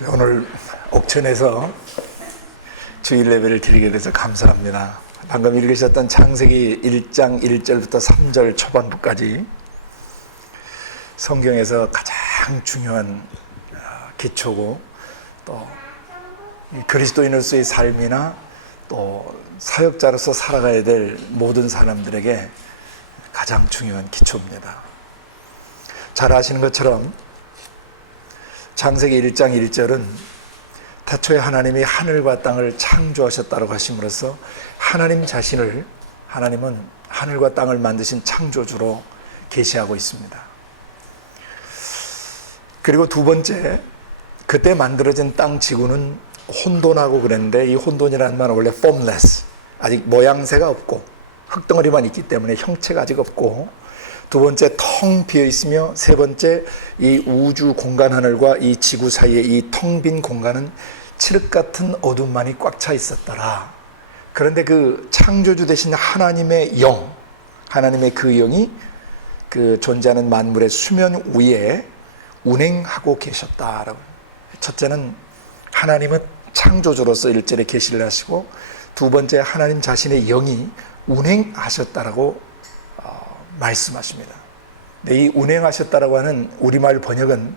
오늘 옥천에서 주일 예배를 드리게 돼서 감사합니다. 방금 읽으셨던 창세기 1장 1절부터 3절 초반부까지 성경에서 가장 중요한 기초고, 또 그리스도인으로서의 삶이나 또 사역자로서 살아가야 될 모든 사람들에게 가장 중요한 기초입니다. 잘 아시는 것처럼 창세기 1장 1절은 태초에 하나님이 하늘과 땅을 창조하셨다고 하심으로써 하나님 자신을, 하나님은 하늘과 땅을 만드신 창조주로 계시하고 있습니다. 그리고 두 번째, 그때 만들어진 땅 지구는 혼돈하고 그랬는데, 이 혼돈이라는 말은 원래 formless, 아직 모양새가 없고 흙덩어리만 있기 때문에 형체가 아직 없고, 두 번째 텅 비어 있으며, 세 번째 이 우주 공간 하늘과 이 지구 사이에 이 텅 빈 공간은 칠흑 같은 어둠만이 꽉 차 있었더라. 그런데 그 창조주 되신 하나님의 영, 하나님의 그 영이 그 존재하는 만물의 수면 위에 운행하고 계셨다라고. 첫째는 하나님은 창조주로서 일절에 계시를 하시고, 두 번째 하나님 자신의 영이 운행하셨다라고 말씀하십니다. 이 운행하셨다라고 하는 우리말 번역은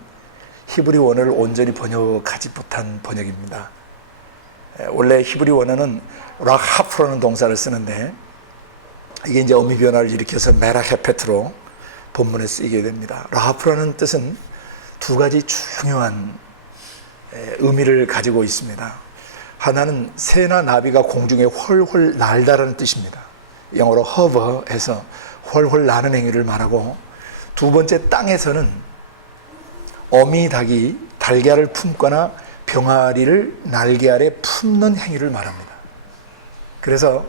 히브리 원어를 온전히 번역하지 못한 번역입니다. 원래 히브리 원어는 락하프라는 동사를 쓰는데, 이게 이제 어미 변화를 일으켜서 메라헤페트로 본문에 쓰이게 됩니다. 라하프라는 뜻은 두 가지 중요한 의미를 가지고 있습니다. 하나는 새나 나비가 공중에 훨훨 날다라는 뜻입니다. 영어로 hover 해서 훨훨 나는 행위를 말하고, 두 번째 땅에서는 어미 닭이 달걀을 품거나 병아리를 날개 아래 품는 행위를 말합니다. 그래서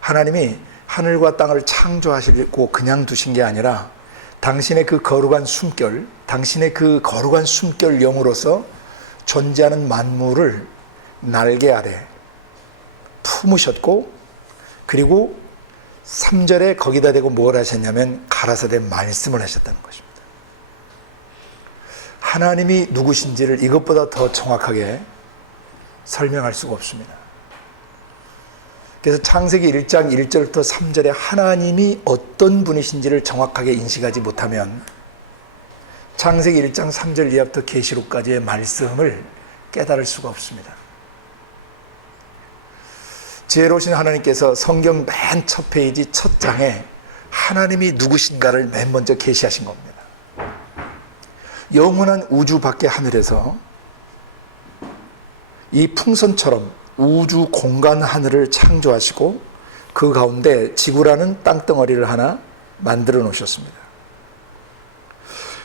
하나님이 하늘과 땅을 창조하시고 그냥 두신 게 아니라 당신의 그 거룩한 숨결, 당신의 그 거룩한 숨결 영으로서 존재하는 만물을 날개 아래 품으셨고, 그리고 3절에 거기다 대고 뭘 하셨냐면 가라사대 말씀을 하셨다는 것입니다. 하나님이 누구신지를 이것보다 더 정확하게 설명할 수가 없습니다. 그래서 창세기 1장 1절부터 3절에 하나님이 어떤 분이신지를 정확하게 인식하지 못하면 창세기 1장 3절 이하부터 계시록까지의 말씀을 깨달을 수가 없습니다. 지혜로우신 하나님께서 성경 맨 첫 페이지 첫 장에 하나님이 누구신가를 맨 먼저 계시하신 겁니다. 영원한 우주 밖의 하늘에서 이 풍선처럼 우주 공간 하늘을 창조하시고, 그 가운데 지구라는 땅덩어리를 하나 만들어 놓으셨습니다.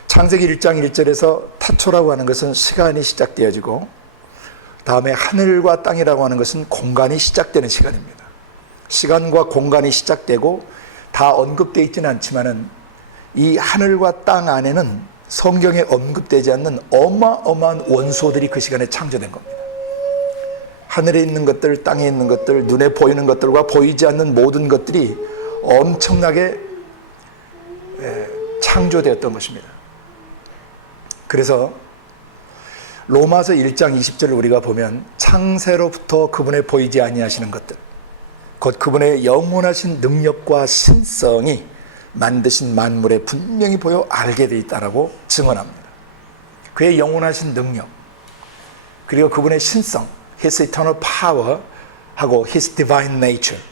창세기 1장 1절에서 태초라고 하는 것은 시간이 시작되어지고, 다음에 하늘과 땅이라고 하는 것은 공간이 시작되는 시간입니다. 시간과 공간이 시작되고 다 언급되어 있지는 않지만은 이 하늘과 땅 안에는 성경에 언급되지 않는 어마어마한 원소들이 그 시간에 창조된 겁니다. 하늘에 있는 것들, 땅에 있는 것들, 눈에 보이는 것들과 보이지 않는 모든 것들이 엄청나게 창조되었던 것입니다. 그래서 로마서 1장 20절을 우리가 보면 창세로부터 그분의 보이지 아니하시는 것들, 곧 그분의 영원하신 능력과 신성이 만드신 만물에 분명히 보여 알게 되어 있다라고 증언합니다. 그의 영원하신 능력, 그리고 그분의 신성, His eternal power 하고 His divine nature,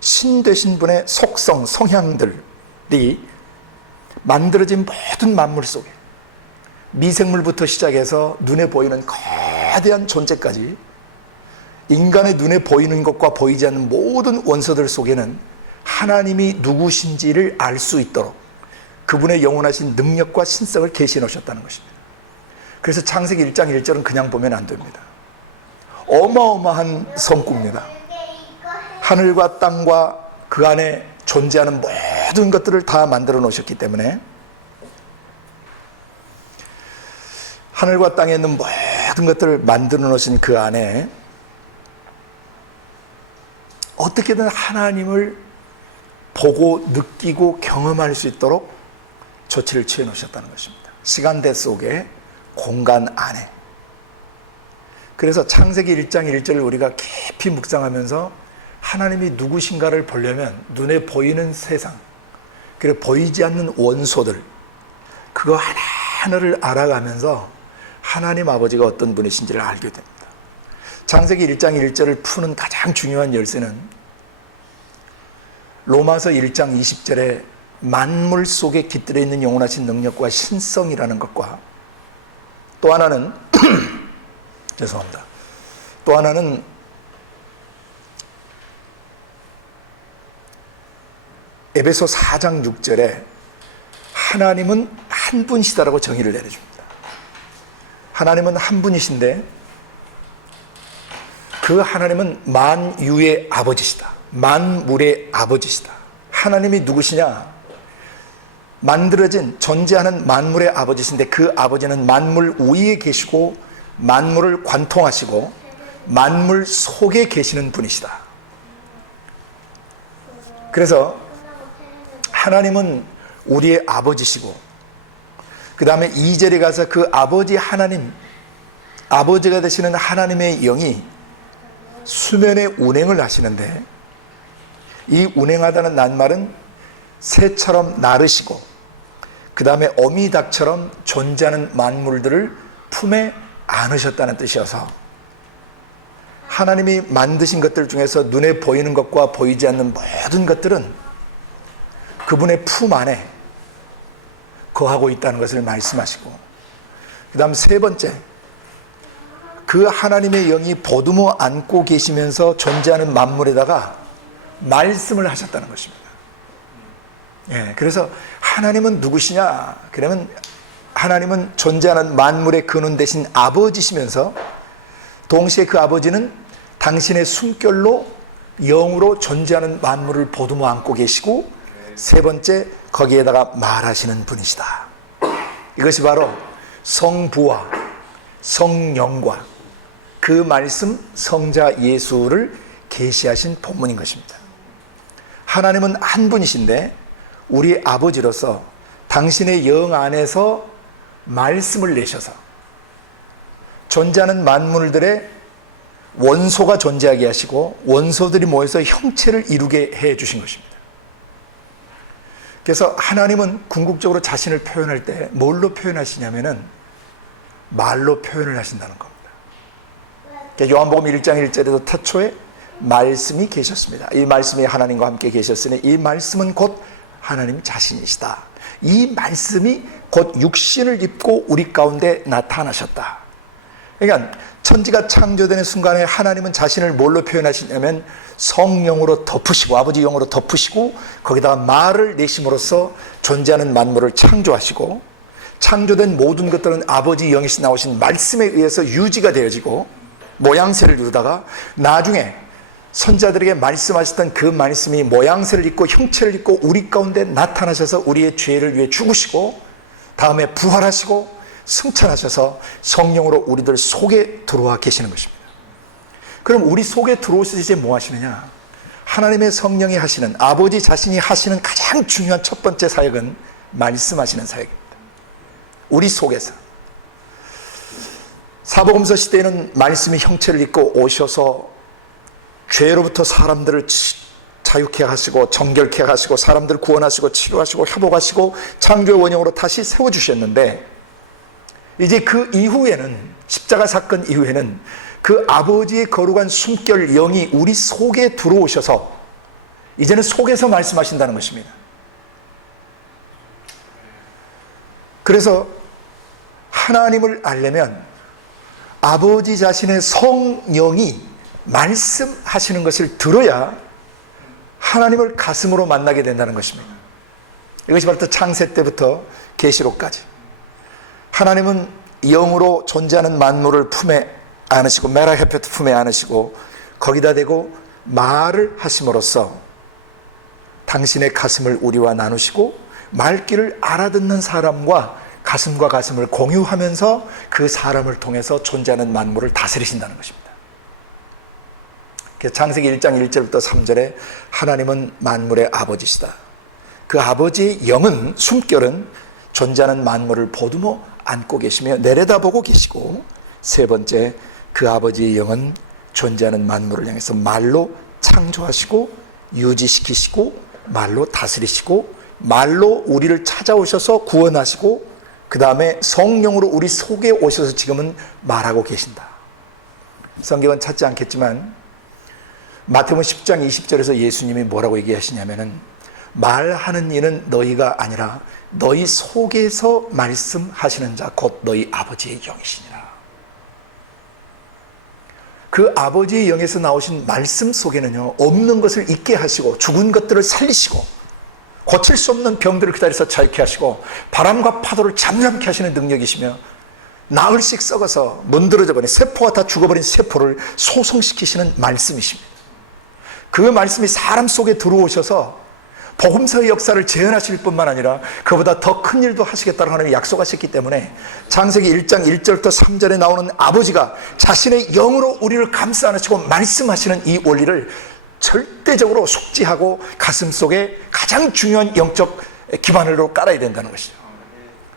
신 되신 분의 속성, 성향들이 만들어진 모든 만물 속에, 미생물부터 시작해서 눈에 보이는 거대한 존재까지 인간의 눈에 보이는 것과 보이지 않는 모든 원소들 속에는 하나님이 누구신지를 알 수 있도록 그분의 영원하신 능력과 신성을 계시해 놓으셨다는 것입니다. 그래서 창세기 1장 1절은 그냥 보면 안 됩니다. 어마어마한 성구입니다. 하늘과 땅과 그 안에 존재하는 모든 것들을 다 만들어 놓으셨기 때문에 하늘과 땅에 있는 모든 것들을 만들어 놓으신 그 안에 어떻게든 하나님을 보고 느끼고 경험할 수 있도록 조치를 취해 놓으셨다는 것입니다. 시간대 속에 공간 안에 그래서 창세기 1장 1절을 우리가 깊이 묵상하면서 하나님이 누구신가를 보려면 눈에 보이는 세상, 그리고 보이지 않는 원소들, 그거 하나하나를 알아가면서 하나님 아버지가 어떤 분이신지를 알게 됩니다. 창세기 1장 1절을 푸는 가장 중요한 열쇠는 로마서 1장 20절에 만물 속에 깃들어 있는 영원하신 능력과 신성이라는 것과, 또 하나는 죄송합니다. 또 하나는 에베소 4장 6절에 하나님은 한 분이시다라고 정의를 내려줍니다. 하나님은 한 분이신데 그 하나님은 만유의 아버지시다. 만물의 아버지시다. 하나님이 누구시냐? 만들어진 존재하는 만물의 아버지신데 그 아버지는 만물 위에 계시고 만물을 관통하시고 만물 속에 계시는 분이시다. 그래서 하나님은 우리의 아버지시고, 그 다음에 2절에 가서 그 아버지 하나님, 아버지가 되시는 하나님의 영이 수면에 운행을 하시는데, 이 운행하다는 낱말은 새처럼 나르시고 그 다음에 어미닭처럼 존재하는 만물들을 품에 안으셨다는 뜻이어서, 하나님이 만드신 것들 중에서 눈에 보이는 것과 보이지 않는 모든 것들은 그분의 품 안에 거하고 있다는 것을 말씀하시고, 그 다음 세 번째, 그 하나님의 영이 보듬어 안고 계시면서 존재하는 만물에다가 말씀을 하셨다는 것입니다. 예, 그래서 하나님은 누구시냐? 그러면 하나님은 존재하는 만물의 근원 되신 아버지시면서 동시에 그 아버지는 당신의 숨결로 영으로 존재하는 만물을 보듬어 안고 계시고, 세 번째, 거기에다가 말하시는 분이시다. 이것이 바로 성부와 성령과 그 말씀 성자 예수를 계시하신 본문인 것입니다. 하나님은 한 분이신데 우리 아버지로서 당신의 영 안에서 말씀을 내셔서 존재하는 만물들의 원소가 존재하게 하시고 원소들이 모여서 형체를 이루게 해 주신 것입니다. 그래서 하나님은 궁극적으로 자신을 표현할 때 뭘로 표현하시냐면은 말로 표현을 하신다는 겁니다. 요한복음 1장 1절에도 태초에 말씀이 계셨습니다. 이 말씀이 하나님과 함께 계셨으니 이 말씀은 곧 하나님 자신이시다. 이 말씀이 곧 육신을 입고 우리 가운데 나타나셨다. 그러니까 천지가 창조되는 순간에 하나님은 자신을 뭘로 표현하시냐면 성령으로 덮으시고, 아버지 영으로 덮으시고, 거기다가 말을 내심으로써 존재하는 만물을 창조하시고, 창조된 모든 것들은 아버지 영에서 나오신 말씀에 의해서 유지가 되어지고 모양새를 이루다가 나중에 선자들에게 말씀하셨던 그 말씀이 모양새를 입고 형체를 입고 우리 가운데 나타나셔서 우리의 죄를 위해 죽으시고 다음에 부활하시고 승천하셔서 성령으로 우리들 속에 들어와 계시는 것입니다. 그럼 우리 속에 들어오셔서 이제 뭐 하시느냐? 하나님의 성령이 하시는, 아버지 자신이 하시는 가장 중요한 첫 번째 사역은 말씀하시는 사역입니다. 우리 속에서. 사복음서 시대에는 말씀이 형체를 입고 오셔서 죄로부터 사람들을 자유케 하시고 정결케 하시고 사람들을 구원하시고 치료하시고 회복하시고 창조의 원형으로 다시 세워주셨는데, 이제 그 이후에는, 십자가 사건 이후에는 그 아버지의 거룩한 숨결 영이 우리 속에 들어오셔서 이제는 속에서 말씀하신다는 것입니다. 그래서 하나님을 알려면 아버지 자신의 성령이 말씀하시는 것을 들어야 하나님을 가슴으로 만나게 된다는 것입니다. 이것이 바로 창세 때부터 계시록까지 하나님은 영으로 존재하는 만물을 품에 안으시고 메라헤페트 품에 안으시고 거기다 대고 말을 하심으로써 당신의 가슴을 우리와 나누시고 말귀를 알아듣는 사람과 가슴과 가슴을 공유하면서 그 사람을 통해서 존재하는 만물을 다스리신다는 것입니다. 창세기 1장 1절부터 3절에 하나님은 만물의 아버지시다. 그 아버지의 영은, 숨결은 존재하는 만물을 보듬어 안고 계시며 내려다보고 계시고, 세 번째, 그 아버지의 영은 존재하는 만물을 향해서 말로 창조하시고 유지시키시고 말로 다스리시고 말로 우리를 찾아오셔서 구원하시고 그 다음에 성령으로 우리 속에 오셔서 지금은 말하고 계신다. 성경은 찾지 않겠지만 마태복음 10장 20절에서 예수님이 뭐라고 얘기하시냐면은 말하는 이는 너희가 아니라 너희 속에서 말씀하시는 자 곧 너희 아버지의 영이시니라. 그 아버지의 영에서 나오신 말씀 속에는요, 없는 것을 있게 하시고 죽은 것들을 살리시고 고칠 수 없는 병들을 기다려서 자유케 하시고 바람과 파도를 잠잠케 하시는 능력이시며 나흘씩 썩어서 문드러져 버린 세포가 다 죽어버린 세포를 소성시키시는 말씀이십니다. 그 말씀이 사람 속에 들어오셔서 복음서의 역사를 재현하실 뿐만 아니라 그보다 더 큰 일도 하시겠다고 하나님이 약속하셨기 때문에 창세기 1장 1절부터 3절에 나오는 아버지가 자신의 영으로 우리를 감싸 안으시고 말씀하시는 이 원리를 절대적으로 숙지하고 가슴속에 가장 중요한 영적 기반으로 깔아야 된다는 것이죠.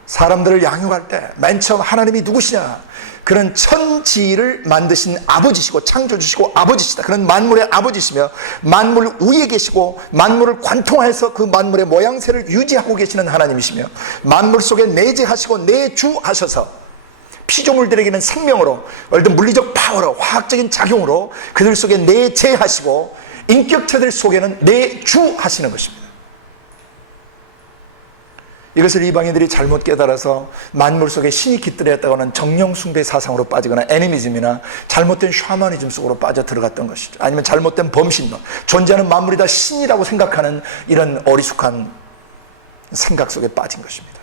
사람들을 양육할 때 맨 처음 하나님이 누구시냐, 그런 천지를 만드신 아버지시고 창조주시고 아버지시다. 그런 만물의 아버지시며 만물 위에 계시고 만물을 관통하여서 그 만물의 모양새를 유지하고 계시는 하나님이시며 만물 속에 내재하시고 내주하셔서 피조물들에게는 생명으로, 어떤 물리적 파워로, 화학적인 작용으로 그들 속에 내재하시고 인격체들 속에는 내주하시는 것입니다. 이것을 이방인들이 잘못 깨달아서 만물 속에 신이 깃들였다고 하는 정령숭배 사상으로 빠지거나 애니미즘이나 잘못된 샤머니즘 속으로 빠져 들어갔던 것이죠. 아니면 잘못된 범신론, 존재하는 만물이 다 신이라고 생각하는 이런 어리숙한 생각 속에 빠진 것입니다.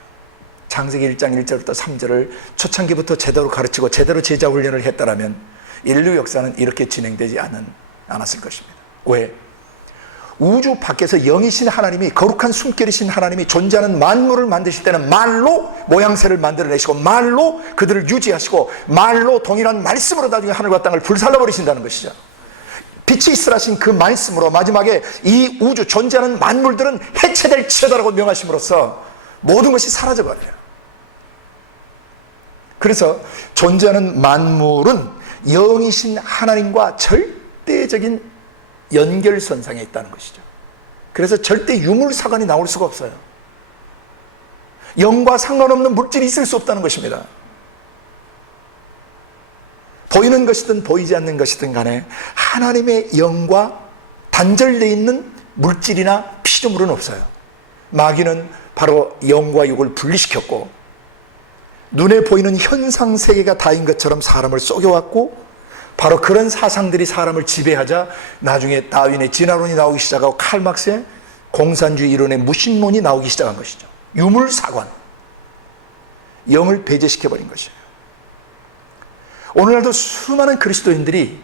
창세기 1장 1절부터 3절을 초창기부터 제대로 가르치고 제대로 제자 훈련을 했다라면 인류 역사는 이렇게 진행되지 않았을 것입니다. 왜? 우주 밖에서 영이신 하나님이, 거룩한 숨결이신 하나님이 존재하는 만물을 만드실 때는 말로 모양새를 만들어내시고 말로 그들을 유지하시고 말로 동일한 말씀으로 나중에 하늘과 땅을 불살라버리신다는 것이죠. 빛이 있으라신 그 말씀으로 마지막에 이 우주 존재하는 만물들은 해체될 치여다라고 명하심으로써 모든 것이 사라져버려요. 그래서 존재하는 만물은 영이신 하나님과 절대적인 연결선상에 있다는 것이죠. 그래서 절대 유물사관이 나올 수가 없어요. 영과 상관없는 물질이 있을 수 없다는 것입니다. 보이는 것이든 보이지 않는 것이든 간에 하나님의 영과 단절되어 있는 물질이나 피조물은 없어요. 마귀는 바로 영과 육을 분리시켰고 눈에 보이는 현상세계가 다인 것처럼 사람을 속여왔고 바로 그런 사상들이 사람을 지배하자 나중에 다윈의 진화론이 나오기 시작하고 칼막스의 공산주의 이론의 무신론이 나오기 시작한 것이죠. 유물사관, 영을 배제시켜버린 것이에요. 오늘날도 수많은 그리스도인들이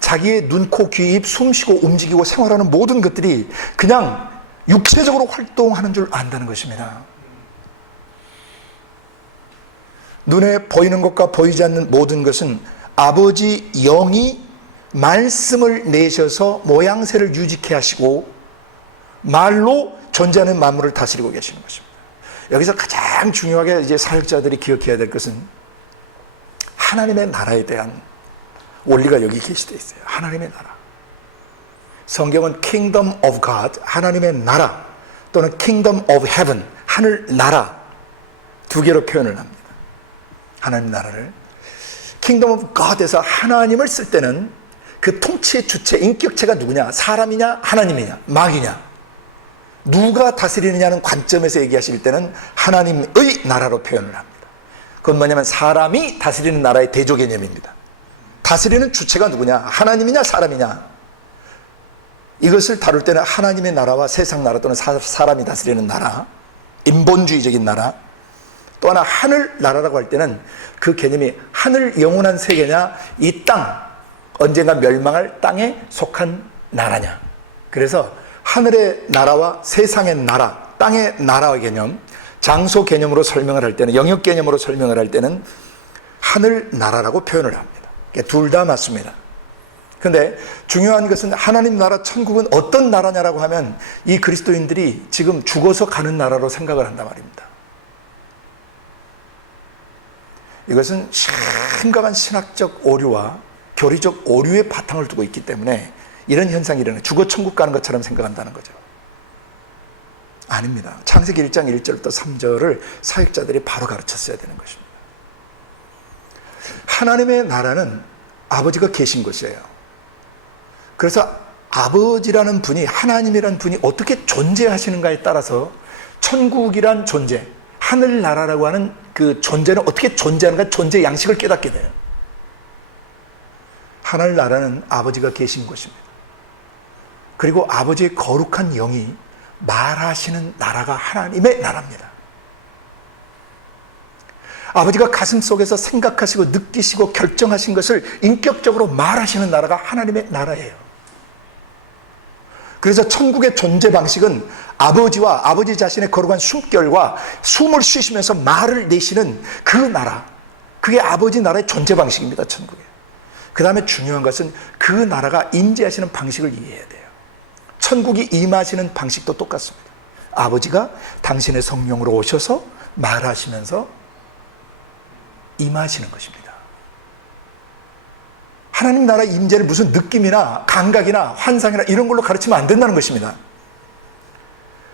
자기의 눈, 코, 귀, 입, 숨쉬고 움직이고 생활하는 모든 것들이 그냥 육체적으로 활동하는 줄 안다는 것입니다. 눈에 보이는 것과 보이지 않는 모든 것은 아버지 영이 말씀을 내셔서 모양새를 유지케 하시고 말로 존재하는 만물을 다스리고 계시는 것입니다. 여기서 가장 중요하게 이제 사역자들이 기억해야 될 것은 하나님의 나라에 대한 원리가 여기 게시되어 있어요. 하나님의 나라. 성경은 Kingdom of God, 하나님의 나라 또는 Kingdom of Heaven, 하늘 나라 두 개로 표현을 합니다. 하나님 나라를 Kingdom of God에서 하나님을 쓸 때는 그 통치의 주체, 인격체가 누구냐? 사람이냐? 하나님이냐? 마귀냐? 누가 다스리느냐는 관점에서 얘기하실 때는 하나님의 나라로 표현을 합니다. 그건 뭐냐면 사람이 다스리는 나라의 대조 개념입니다. 다스리는 주체가 누구냐? 하나님이냐? 사람이냐? 이것을 다룰 때는 하나님의 나라와 세상 나라 또는 사람이 다스리는 나라, 인본주의적인 나라, 또 하나 하늘 나라라고 할 때는 그 개념이 하늘 영원한 세계냐, 이 땅 언젠가 멸망할 땅에 속한 나라냐. 그래서 하늘의 나라와 세상의 나라, 땅의 나라의 개념, 장소 개념으로 설명을 할 때는, 영역 개념으로 설명을 할 때는 하늘 나라라고 표현을 합니다. 둘 다 맞습니다. 그런데 중요한 것은 하나님 나라 천국은 어떤 나라냐라고 하면 이 그리스도인들이 지금 죽어서 가는 나라로 생각을 한단 말입니다. 이것은 심각한 신학적 오류와 교리적 오류의 바탕을 두고 있기 때문에 이런 현상이 일어나요. 죽어 천국 가는 것처럼 생각한다는 거죠. 아닙니다. 창세기 1장 1절부터 3절을 사역자들이 바로 가르쳤어야 되는 것입니다. 하나님의 나라는 아버지가 계신 것이에요. 그래서 아버지라는 분이, 하나님이라는 분이 어떻게 존재하시는가에 따라서 천국이란 존재, 하늘나라라고 하는 그 존재는 어떻게 존재하는가, 존재 양식을 깨닫게 돼요. 하늘나라는 아버지가 계신 곳입니다. 그리고 아버지의 거룩한 영이 말하시는 나라가 하나님의 나라입니다. 아버지가 가슴속에서 생각하시고 느끼시고 결정하신 것을 인격적으로 말하시는 나라가 하나님의 나라예요. 그래서 천국의 존재 방식은 아버지와 아버지 자신의 거룩한 숨결과 숨을 쉬시면서 말을 내시는 그 나라, 그게 아버지 나라의 존재 방식입니다. 천국에. 그 다음에 중요한 것은 그 나라가 임재하시는 방식을 이해해야 돼요. 천국이 임하시는 방식도 똑같습니다. 아버지가 당신의 성령으로 오셔서 말하시면서 임하시는 것입니다. 하나님 나라 임재를 무슨 느낌이나 감각이나 환상이나 이런 걸로 가르치면 안 된다는 것입니다.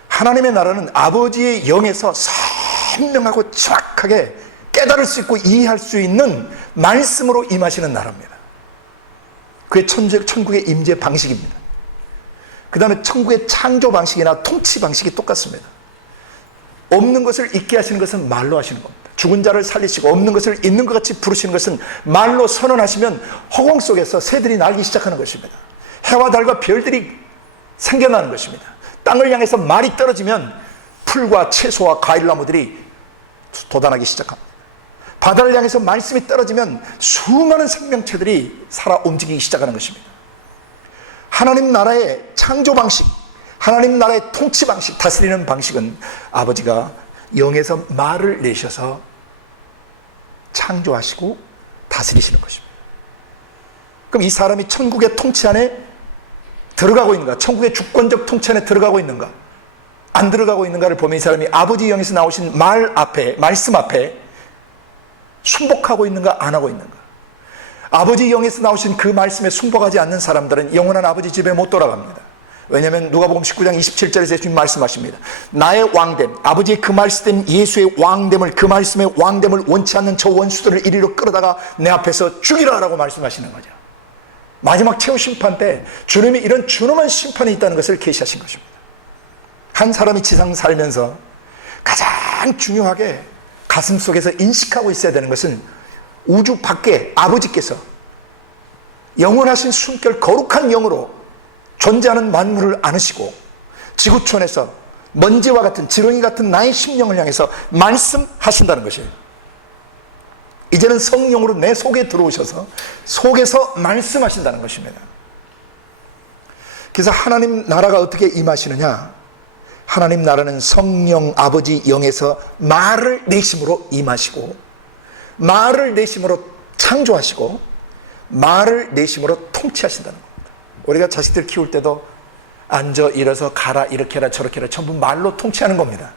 하나님의 나라는 아버지의 영에서 선명하고 정확하게 깨달을 수 있고 이해할 수 있는 말씀으로 임하시는 나라입니다. 그게 천국의 임재 방식입니다. 그 다음에 천국의 창조 방식이나 통치 방식이 똑같습니다. 없는 것을 있게 하시는 것은 말로 하시는 겁니다. 죽은 자를 살리시고 없는 것을 있는 것 같이 부르시는 것은 말로 선언하시면 허공 속에서 새들이 날기 시작하는 것입니다. 해와 달과 별들이 생겨나는 것입니다. 땅을 향해서 말이 떨어지면 풀과 채소와 과일나무들이 돋아나기 시작합니다. 바다를 향해서 말씀이 떨어지면 수많은 생명체들이 살아 움직이기 시작하는 것입니다. 하나님 나라의 창조 방식, 하나님 나라의 통치 방식, 다스리는 방식은 아버지가 영에서 말을 내셔서 창조하시고 다스리시는 것입니다. 그럼 이 사람이 천국의 통치 안에 들어가고 있는가? 천국의 주권적 통치 안에 들어가고 있는가? 안 들어가고 있는가를 보면 이 사람이 아버지 영에서 나오신 말 앞에, 말씀 앞에 순복하고 있는가, 안 하고 있는가? 아버지 영에서 나오신 그 말씀에 순복하지 않는 사람들은 영원한 아버지 집에 못 돌아갑니다. 왜냐하면 누가복음 19장 27절에서 예수님 말씀하십니다. 나의 왕됨, 아버지의 그 말씀된 예수의 왕됨을, 그 말씀의 왕됨을 원치 않는 저 원수들을 이리로 끌어다가 내 앞에서 죽이라 라고 말씀하시는 거죠. 마지막 최후 심판 때 주님이 이런 준엄한 심판이 있다는 것을 계시하신 것입니다. 한 사람이 지상 살면서 가장 중요하게 가슴속에서 인식하고 있어야 되는 것은 우주 밖에 아버지께서 영원하신 숨결 거룩한 영으로 존재하는 만물을 안으시고 지구촌에서 먼지와 같은 지렁이 같은 나의 심령을 향해서 말씀하신다는 것이에요. 이제는 성령으로 내 속에 들어오셔서 속에서 말씀하신다는 것입니다. 그래서 하나님 나라가 어떻게 임하시느냐? 하나님 나라는 성령 아버지 영에서 말을 내심으로 임하시고, 말을 내심으로 창조하시고, 말을 내심으로 통치하신다는 겁니다. 우리가 자식들 키울 때도 앉아 일어서 가라 이렇게 해라 저렇게 해라 전부 말로 통치하는 겁니다.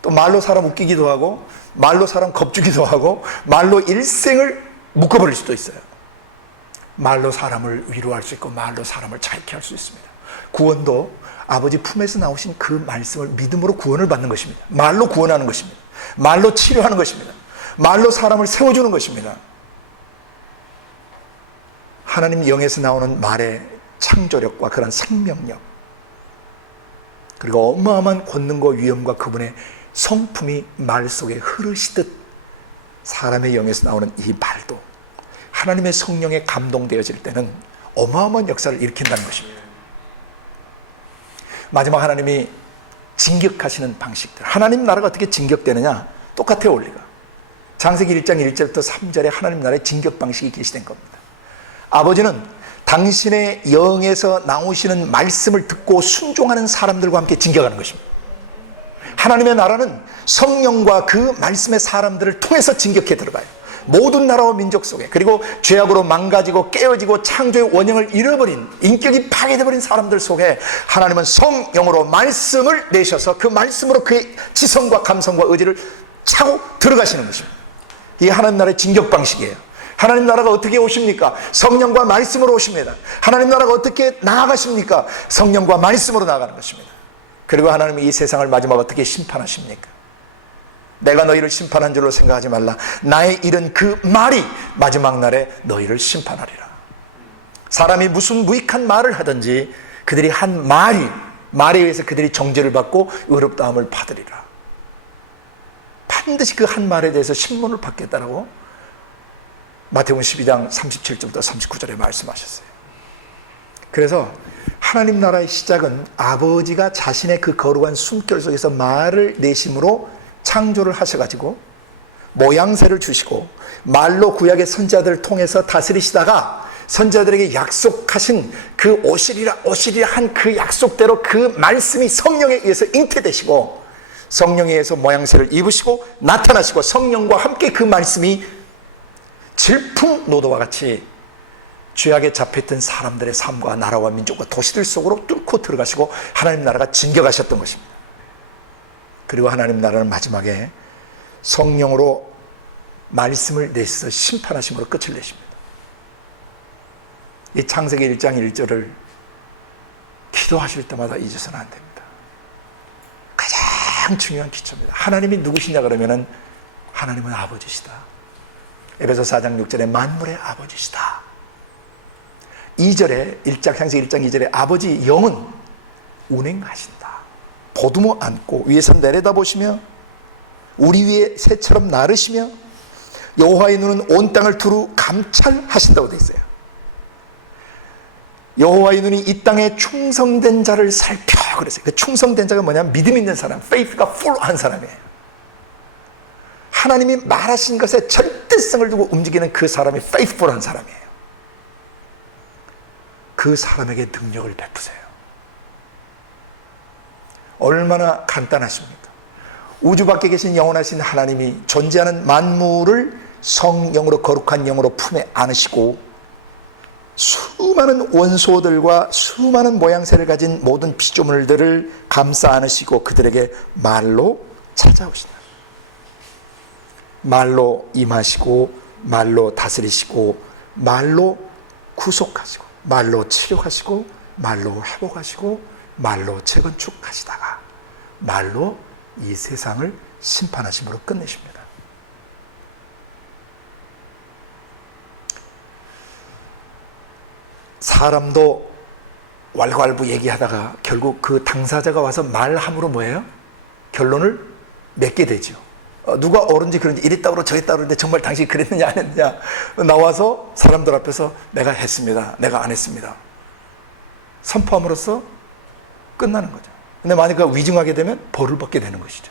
또 말로 사람 웃기기도 하고 말로 사람 겁주기도 하고 말로 일생을 묶어버릴 수도 있어요. 말로 사람을 위로할 수 있고 말로 사람을 자유케 할 수 있습니다. 구원도 아버지 품에서 나오신 그 말씀을 믿음으로 구원을 받는 것입니다. 말로 구원하는 것입니다. 말로 치료하는 것입니다. 말로 사람을 세워주는 것입니다. 하나님 영에서 나오는 말의 창조력과 그런 생명력, 그리고 어마어마한 권능과 위엄과 그분의 성품이 말 속에 흐르시듯 사람의 영에서 나오는 이 말도 하나님의 성령에 감동되어질 때는 어마어마한 역사를 일으킨다는 것입니다. 마지막 하나님이 진격하시는 방식들, 하나님 나라가 어떻게 진격되느냐? 똑같아요, 원리가. 창세기 1장 1절부터 3절에 하나님 나라의 진격 방식이 계시된 겁니다. 아버지는 당신의 영에서 나오시는 말씀을 듣고 순종하는 사람들과 함께 진격하는 것입니다. 하나님의 나라는 성령과 그 말씀의 사람들을 통해서 진격해 들어가요. 모든 나라와 민족 속에, 그리고 죄악으로 망가지고 깨어지고 창조의 원형을 잃어버린, 인격이 파괴되어버린 사람들 속에 하나님은 성령으로 말씀을 내셔서 그 말씀으로 그의 지성과 감성과 의지를 차고 들어가시는 것입니다. 이게 하나님 나라의 진격 방식이에요. 하나님 나라가 어떻게 오십니까? 성령과 말씀으로 오십니다. 하나님 나라가 어떻게 나아가십니까? 성령과 말씀으로 나아가는 것입니다. 그리고 하나님이 이 세상을 마지막 어떻게 심판하십니까? 내가 너희를 심판한 줄로 생각하지 말라. 나의 일은 그 말이 마지막 날에 너희를 심판하리라. 사람이 무슨 무익한 말을 하든지 그들이 한 말에 의해서 그들이 정죄를 받고 의롭다함을 받으리라. 반드시 그 한 말에 대해서 신문을 받겠다라고 마태복음 12장 37절부터 39절에 말씀하셨어요. 그래서 하나님 나라의 시작은 아버지가 자신의 그 거룩한 숨결 속에서 말을 내심으로 창조를 하셔가지고 모양새를 주시고 말로 구약의 선지자들을 통해서 다스리시다가 선지자들에게 약속하신 그 오시리라 한 그 약속대로 그 말씀이 성령에 의해서 잉태되시고 성령에 의해서 모양새를 입으시고 나타나시고 성령과 함께 그 말씀이 질풍노도와 같이 죄악에 잡혀있던 사람들의 삶과 나라와 민족과 도시들 속으로 뚫고 들어가시고 하나님 나라가 진격하셨던 것입니다. 그리고 하나님 나라는 마지막에 성령으로 말씀을 내셔서 심판하심으로 끝을 내십니다. 이 창세기 1장 1절을 기도하실 때마다 잊어서는 안 됩니다. 가장 중요한 기초입니다. 하나님이 누구시냐 그러면은 하나님은 아버지시다. 에베소 4장 6절에 만물의 아버지시다. 2절에 창세기 1장 2절에 아버지 영은 운행하신다. 보두모 안고 위에서 내려다보시며 우리 위에 새처럼 나르시며 여호와의 눈은 온 땅을 두루 감찰하신다고 되어 있어요. 여호와의 눈이 이 땅에 충성된 자를 살펴 그랬어요. 그 충성된 자가 뭐냐면 믿음 있는 사람, faith가 full한 사람이에요. 하나님이 말하신 것에 절대성을 두고 움직이는 그 사람이 faithful한 사람이에요. 그 사람에게 능력을 베푸세요. 얼마나 간단하십니까? 우주 밖에 계신 영원하신 하나님이 존재하는 만물을 성령으로 거룩한 영으로 품에 안으시고 수많은 원소들과 수많은 모양새를 가진 모든 피조물들을 감싸 안으시고 그들에게 말로 찾아오신다. 말로 임하시고 말로 다스리시고 말로 구속하시고 말로 치료하시고 말로 회복하시고 말로 재건축하시다가 말로 이 세상을 심판하심으로 끝내십니다. 사람도 왈가왈부 얘기하다가 결국 그 당사자가 와서 말함으로 뭐예요? 결론을 맺게 되죠. 누가 옳은지 그런지 이랬다고 저랬다고 그러는데 정말 당신이 그랬느냐 안 했느냐 나와서 사람들 앞에서 내가 했습니다. 내가 안 했습니다. 선포함으로써 끝나는 거죠. 근데 만약 그가 위증하게 되면 벌을 받게 되는 것이죠.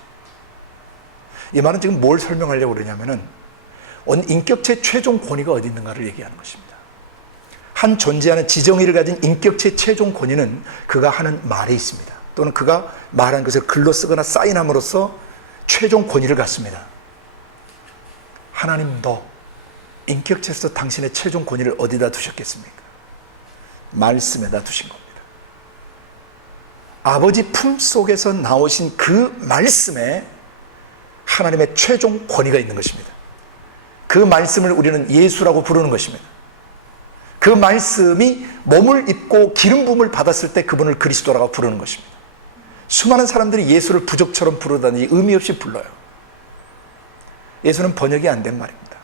이 말은 지금 뭘 설명하려고 그러냐면은 인격체 최종 권위가 어디 있는가를 얘기하는 것입니다. 한 존재하는 지정의를 가진 인격체 최종 권위는 그가 하는 말에 있습니다. 또는 그가 말한 것을 글로 쓰거나 사인함으로써 최종 권위를 갖습니다. 하나님도 인격체에서 당신의 최종 권위를 어디다 두셨겠습니까? 말씀에다 두신 겁니다. 아버지 품속에서 나오신 그 말씀에 하나님의 최종 권위가 있는 것입니다. 그 말씀을 우리는 예수라고 부르는 것입니다. 그 말씀이 몸을 입고 기름 부음을 받았을 때 그분을 그리스도라고 부르는 것입니다. 수많은 사람들이 예수를 부족처럼 부르다니 의미 없이 불러요. 예수는 번역이 안 된 말입니다.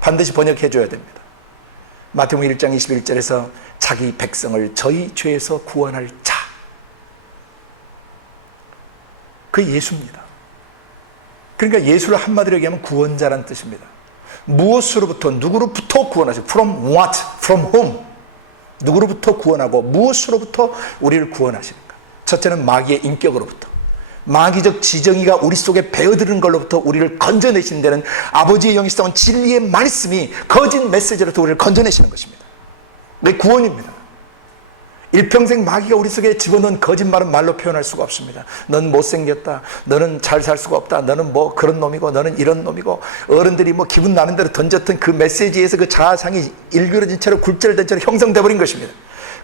반드시 번역해 줘야 됩니다. 마태복음 1장 21절에서 자기 백성을 저희 죄에서 구원할 자, 그 예수입니다. 그러니까 예수를 한마디로 얘기하면 구원자란 뜻입니다. 무엇으로부터 누구로부터 구원하시고 from what, from whom 누구로부터 구원하고 무엇으로부터 우리를 구원하시는가. 첫째는 마귀의 인격으로부터, 마귀적 지정의가 우리 속에 배어드는 걸로부터 우리를 건져내시는 데는 아버지의 영이 써 진리의 말씀이 거짓 메시지로부터 우리를 건져내시는 것입니다. 그게 구원입니다. 일평생 마귀가 우리 속에 집어넣은 거짓말은 말로 표현할 수가 없습니다. 넌 못생겼다, 너는 잘 살 수가 없다, 너는 뭐 그런 놈이고 너는 이런 놈이고, 어른들이 뭐 기분 나는 대로 던졌던 그 메시지에서 그 자아상이 일그러진 채로 굴절된 채로 형성돼 버린 것입니다.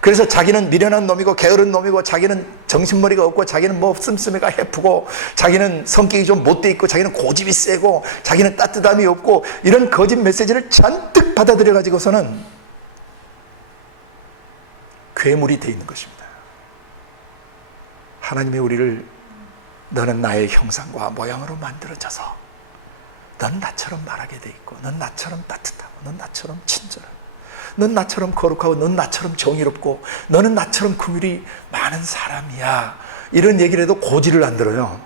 그래서 자기는 미련한 놈이고 게으른 놈이고 자기는 정신머리가 없고 자기는 뭐 씀씀이가 해프고 자기는 성격이 좀 못돼 있고 자기는 고집이 세고 자기는 따뜻함이 없고 이런 거짓 메시지를 잔뜩 받아들여 가지고서는 괴물이 돼 있는 것입니다. 하나님이 우리를 너는 나의 형상과 모양으로 만들어져서 넌 나처럼 말하게 돼 있고 넌 나처럼 따뜻하고 넌 나처럼 친절하고 넌 나처럼 거룩하고 넌 나처럼 정의롭고 너는 나처럼 긍휼이 많은 사람이야. 이런 얘기를 해도 고지를 안 들어요.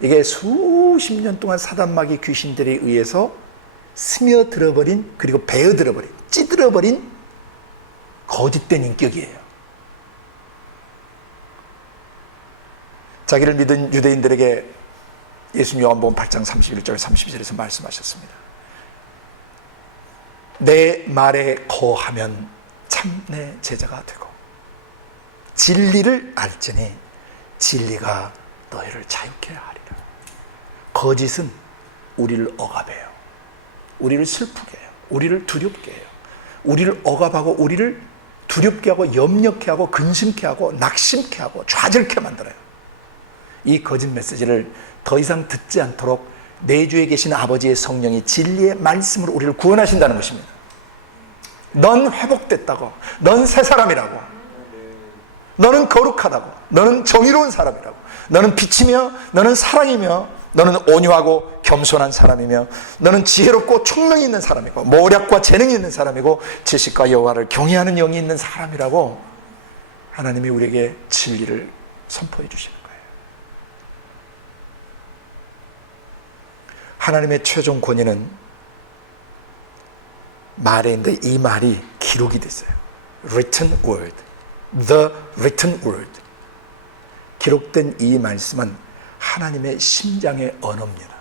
이게 수십 년 동안 사단마귀 귀신들에 의해서 스며들어버린 그리고 베어들어버린 찌들어버린 거짓된 인격이에요. 자기를 믿은 유대인들에게 예수님 요한복음 8장 31절 32절에서 말씀하셨습니다. 내 말에 거하면 참 내 제자가 되고 진리를 알지니 진리가 너희를 자유케 하리라. 거짓은 우리를 억압해요. 우리를 슬프게 해요. 우리를 두렵게 해요. 우리를 억압하고 우리를 두렵게 하고 염려케 하고 근심케 하고 낙심케 하고 좌절케 만들어요. 이 거짓 메시지를 더 이상 듣지 않도록 내주에 계신 아버지의 성령이 진리의 말씀으로 우리를 구원하신다는 것입니다. 넌 회복됐다고, 넌 새 사람이라고, 너는 거룩하다고, 너는 정의로운 사람이라고, 너는 빛이며 너는 사랑이며 너는 온유하고 겸손한 사람이며 너는 지혜롭고 총명이 있는 사람이고 모략과 재능이 있는 사람이고 지식과 여호와를 경외하는 영이 있는 사람이라고 하나님이 우리에게 진리를 선포해 주시는 거예요. 하나님의 최종 권위는 말에 있는데 이 말이 기록이 됐어요. Written word, the written word. 기록된 이 말씀은 하나님의 심장의 언어입니다.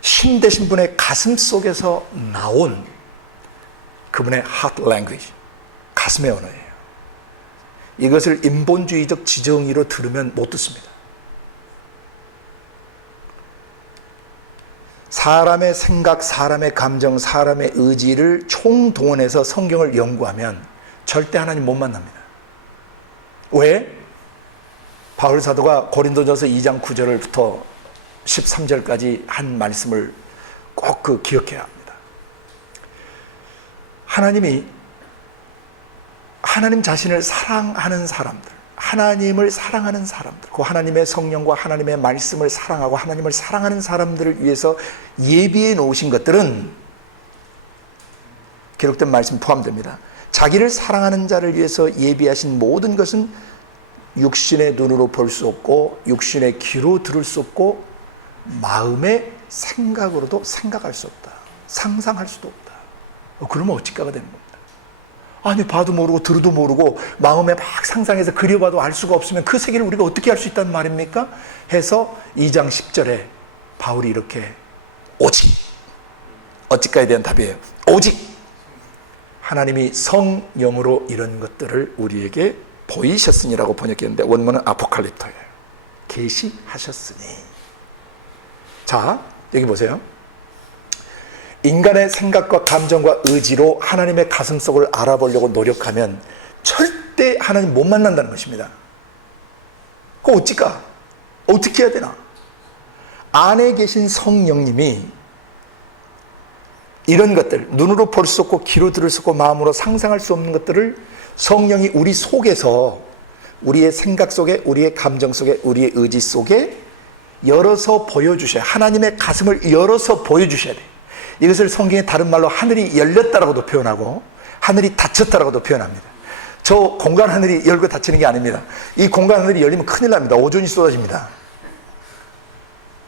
신 되신 분의 가슴 속에서 나온 그분의 heart language, 가슴의 언어예요. 이것을 인본주의적 지정의로 들으면 못 듣습니다. 사람의 생각, 사람의 감정, 사람의 의지를 총동원해서 성경을 연구하면 절대 하나님 못 만납니다. 왜? 바울 사도가 고린도전서 2장 9절부터 13절까지 한 말씀을 꼭 기억해야 합니다. 하나님이 하나님 자신을 사랑하는 사람들, 하나님을 사랑하는 사람들, 그 하나님의 성령과 하나님의 말씀을 사랑하고 하나님을 사랑하는 사람들을 위해서 예비해 놓으신 것들은 기록된 말씀 포함됩니다. 자기를 사랑하는 자를 위해서 예비하신 모든 것은 육신의 눈으로 볼 수 없고 육신의 귀로 들을 수 없고 마음의 생각으로도 생각할 수 없다. 상상할 수도 없다. 그러면 어찌까가 되는 겁니다. 아니 봐도 모르고 들어도 모르고 마음에 막 상상해서 그려봐도 알 수가 없으면 그 세계를 우리가 어떻게 알 수 있다는 말입니까? 해서 2장 10절에 바울이 이렇게 오직 어찌까에 대한 답이에요. 오직 하나님이 성령으로 이런 것들을 우리에게 보이셨으니라고 번역했는데 원문은 아포칼립토예요. 계시하셨으니. 자, 여기 보세요. 인간의 생각과 감정과 의지로 하나님의 가슴속을 알아보려고 노력하면 절대 하나님 못 만난다는 것입니다. 그거 어찌까? 어떻게 해야 되나? 안에 계신 성령님이 이런 것들, 눈으로 볼 수 없고 귀로 들을 수 없고 마음으로 상상할 수 없는 것들을 성령이 우리 속에서 우리의 생각 속에 우리의 감정 속에 우리의 의지 속에 열어서 보여주셔야, 하나님의 가슴을 열어서 보여주셔야 돼요. 이것을 성경의 다른 말로 하늘이 열렸다라고도 표현하고 하늘이 닫혔다라고도 표현합니다. 저 공간 하늘이 열고 닫히는 게 아닙니다. 이 공간 하늘이 열리면 큰일 납니다. 오존이 쏟아집니다.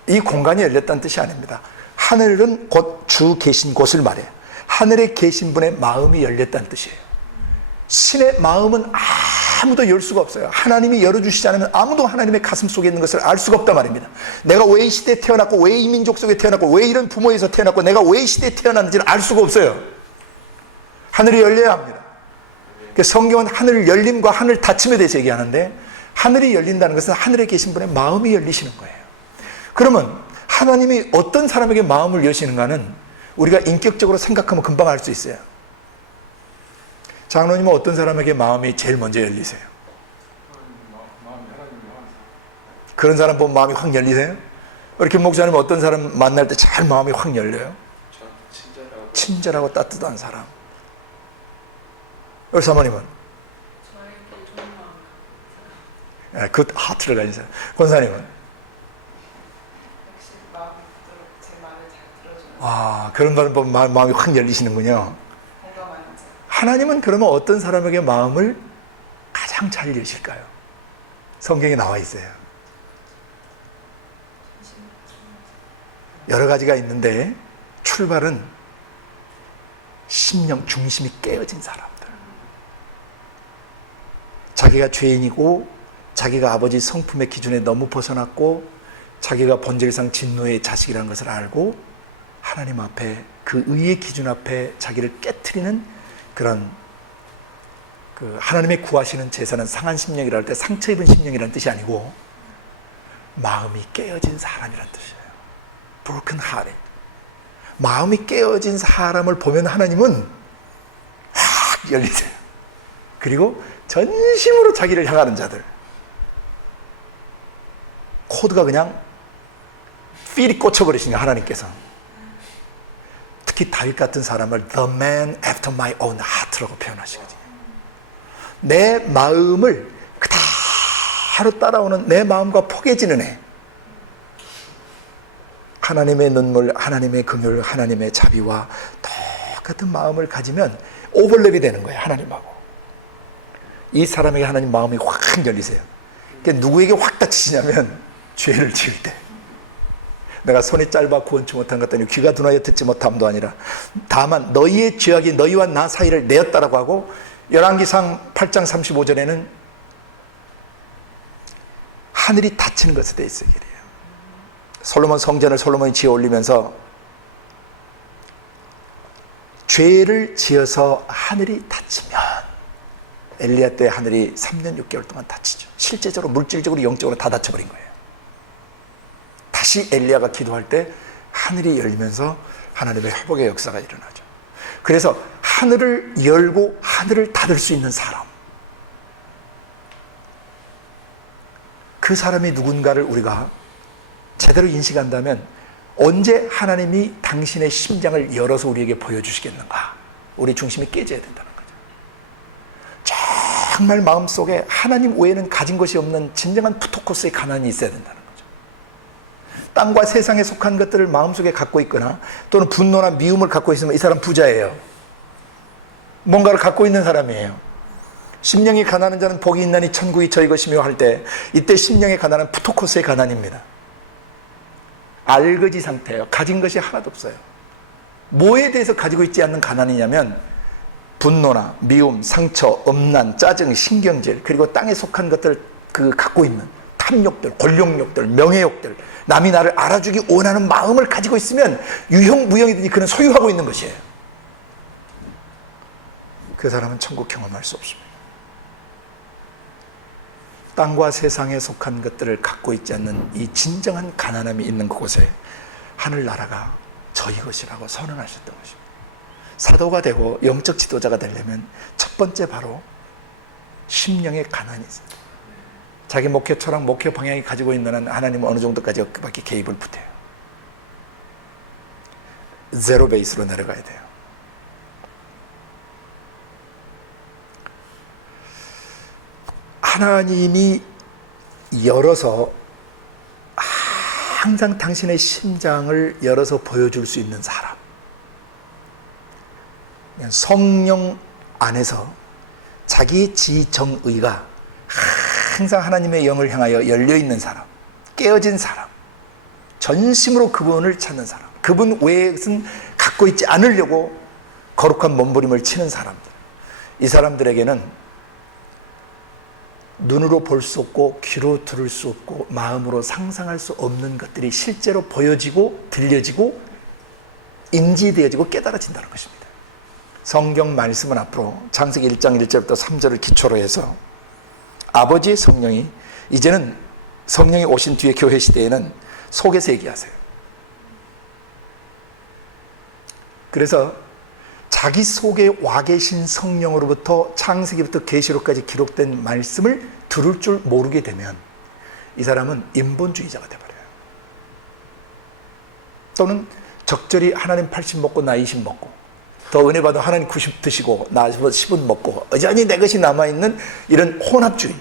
이 공간이 열렸다는 뜻이 아닙니다. 하늘은 곧 주 계신 곳을 말해요. 하늘에 계신 분의 마음이 열렸다는 뜻이에요. 신의 마음은 아무도 열 수가 없어요. 하나님이 열어주시지 않으면 아무도 하나님의 가슴 속에 있는 것을 알 수가 없단 말입니다. 내가 왜 이 시대에 태어났고 왜 이 민족 속에 태어났고 왜 이런 부모에서 태어났고 내가 왜 이 시대에 태어났는지를 알 수가 없어요. 하늘이 열려야 합니다. 성경은 하늘 열림과 하늘 닫힘에 대해서 얘기하는데 하늘이 열린다는 것은 하늘에 계신 분의 마음이 열리시는 거예요. 그러면 하나님이 어떤 사람에게 마음을 여시는가는 우리가 인격적으로 생각하면 금방 알 수 있어요. 장로님은 어떤 사람에게 마음이 제일 먼저 열리세요? 그런 사람 보면 마음이 확 열리세요? 이렇게 목사님 어떤 사람 만날 때 잘 마음이 확 열려요? 친절하고 따뜻한 사람. 우리 사모님은? 그 하트를 가진 사람. 권사님은? 역시 마음이 부드럽고 제 말을 잘 들어주는 아, 그런 사람 보면 마음이 확 열리시는군요. 공감하는 자. 하나님은 그러면 어떤 사람에게 마음을 가장 잘 여실까요? 성경에 나와 있어요. 여러 가지가 있는데 출발은 심령 중심이 깨어진 사람들. 자기가 죄인이고 자기가 아버지 성품의 기준에 너무 벗어났고 자기가 본질상 진노의 자식이라는 것을 알고 하나님 앞에 그 의의 기준 앞에 자기를 깨트리는 그런 그 하나님의 구하시는 제사는 상한 심령이라 할 때 상처 입은 심령이라는 뜻이 아니고 마음이 깨어진 사람이라는 뜻이에요. broken hearted. 마음이 깨어진 사람을 보면 하나님은 확 열리세요. 그리고 전심으로 자기를 향하는 자들. 코드가 그냥 필이 꽂혀버리시니까 하나님께서. 특히 다윗 같은 사람을 The man after my own heart라고 표현하시거든요. 내 마음을 그대로 따라오는 내 마음과 포개지는 애. 하나님의 눈물, 하나님의 긍휼, 하나님의 자비와 똑같은 마음을 가지면 오버랩이 되는 거예요. 하나님하고. 이 사람에게 하나님 마음이 확 열리세요. 그러니까 누구에게 확 다치시냐면 죄를 지을 때. 내가 손이 짧아 구원치 못한 것 아니고 귀가 둔하여 듣지 못함도 아니라 다만 너희의 죄악이 너희와 나 사이를 내었다라고 하고 열왕기상 8장 35절에는 하늘이 닫히는 것에 대해서 얘기해요. 솔로몬 성전을 솔로몬이 지어 올리면서 죄를 지어서 하늘이 닫히면 엘리야 때 하늘이 3년 6개월 동안 닫히죠. 실제적으로 물질적으로 영적으로 다 닫혀버린 거예요. 다시 엘리야가 기도할 때 하늘이 열리면서 하나님의 회복의 역사가 일어나죠. 그래서 하늘을 열고 하늘을 닫을 수 있는 사람, 그 사람이 누군가를 우리가 제대로 인식한다면 언제 하나님이 당신의 심장을 열어서 우리에게 보여주시겠는가? 우리 중심이 깨져야 된다는 거죠. 정말 마음속에 하나님 외에는 가진 것이 없는 진정한 푸토코스의 가난이 있어야 된다는 거죠. 땅과 세상에 속한 것들을 마음속에 갖고 있거나 또는 분노나 미움을 갖고 있으면 이 사람 부자예요. 뭔가를 갖고 있는 사람이에요. 심령이 가난한 자는 복이 있나니 천국이 저희 것이며 할 때 이때 심령의 가난은 푸토코스의 가난입니다. 알거지 상태예요. 가진 것이 하나도 없어요. 뭐에 대해서 가지고 있지 않는 가난이냐면 분노나 미움, 상처, 엄난, 짜증, 신경질, 그리고 땅에 속한 것들 그 갖고 있는 탐욕들, 권력욕들, 명예욕들, 남이 나를 알아주기 원하는 마음을 가지고 있으면 유형무형이든지 그는 소유하고 있는 것이에요. 그 사람은 천국 경험할 수 없습니다. 땅과 세상에 속한 것들을 갖고 있지 않는 이 진정한 가난함이 있는 그곳에 하늘나라가 저희 것이라고 선언하셨던 것입니다. 사도가 되고 영적 지도자가 되려면 첫 번째 바로 심령의 가난이 있어요. 자기 목회 철학, 목회 방향이 가지고 있는 한 하나님은 어느 정도까지밖에 개입을 못해요. 제로 베이스로 내려가야 돼요. 하나님이 열어서 항상 당신의 심장을 열어서 보여줄 수 있는 사람, 성령 안에서 자기 지정의가 항상 하나님의 영을 향하여 열려있는 사람, 깨어진 사람, 전심으로 그분을 찾는 사람, 그분 외의 것은 갖고 있지 않으려고 거룩한 몸부림을 치는 사람들, 이 사람들에게는 눈으로 볼 수 없고 귀로 들을 수 없고 마음으로 상상할 수 없는 것들이 실제로 보여지고 들려지고 인지되어지고 깨달아진다는 것입니다. 성경 말씀은 앞으로 창세기 1장 1절부터 3절을 기초로 해서 아버지의 성령이 이제는 성령이 오신 뒤에 교회 시대에는 속에서 얘기하세요. 그래서 자기 속에 와 계신 성령으로부터 창세기부터 계시록까지 기록된 말씀을 들을 줄 모르게 되면 이 사람은 인본주의자가 되어버려요. 또는 적절히 하나님 80 먹고 나 20 먹고 더 은혜 받아 하나님 90 드시고 나 10은 먹고 여전히 내 것이 남아있는 이런 혼합주의,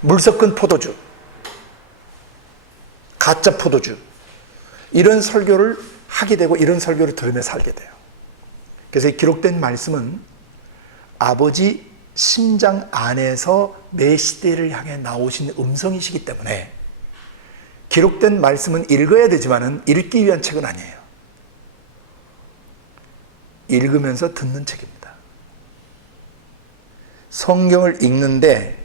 물 섞은 포도주, 가짜 포도주, 이런 설교를 하게 되고 이런 설교를 들으며 살게 돼요. 그래서 이 기록된 말씀은 아버지 심장 안에서 내 시대를 향해 나오신 음성이시기 때문에 기록된 말씀은 읽어야 되지만은 읽기 위한 책은 아니에요. 읽으면서 듣는 책입니다. 성경을 읽는데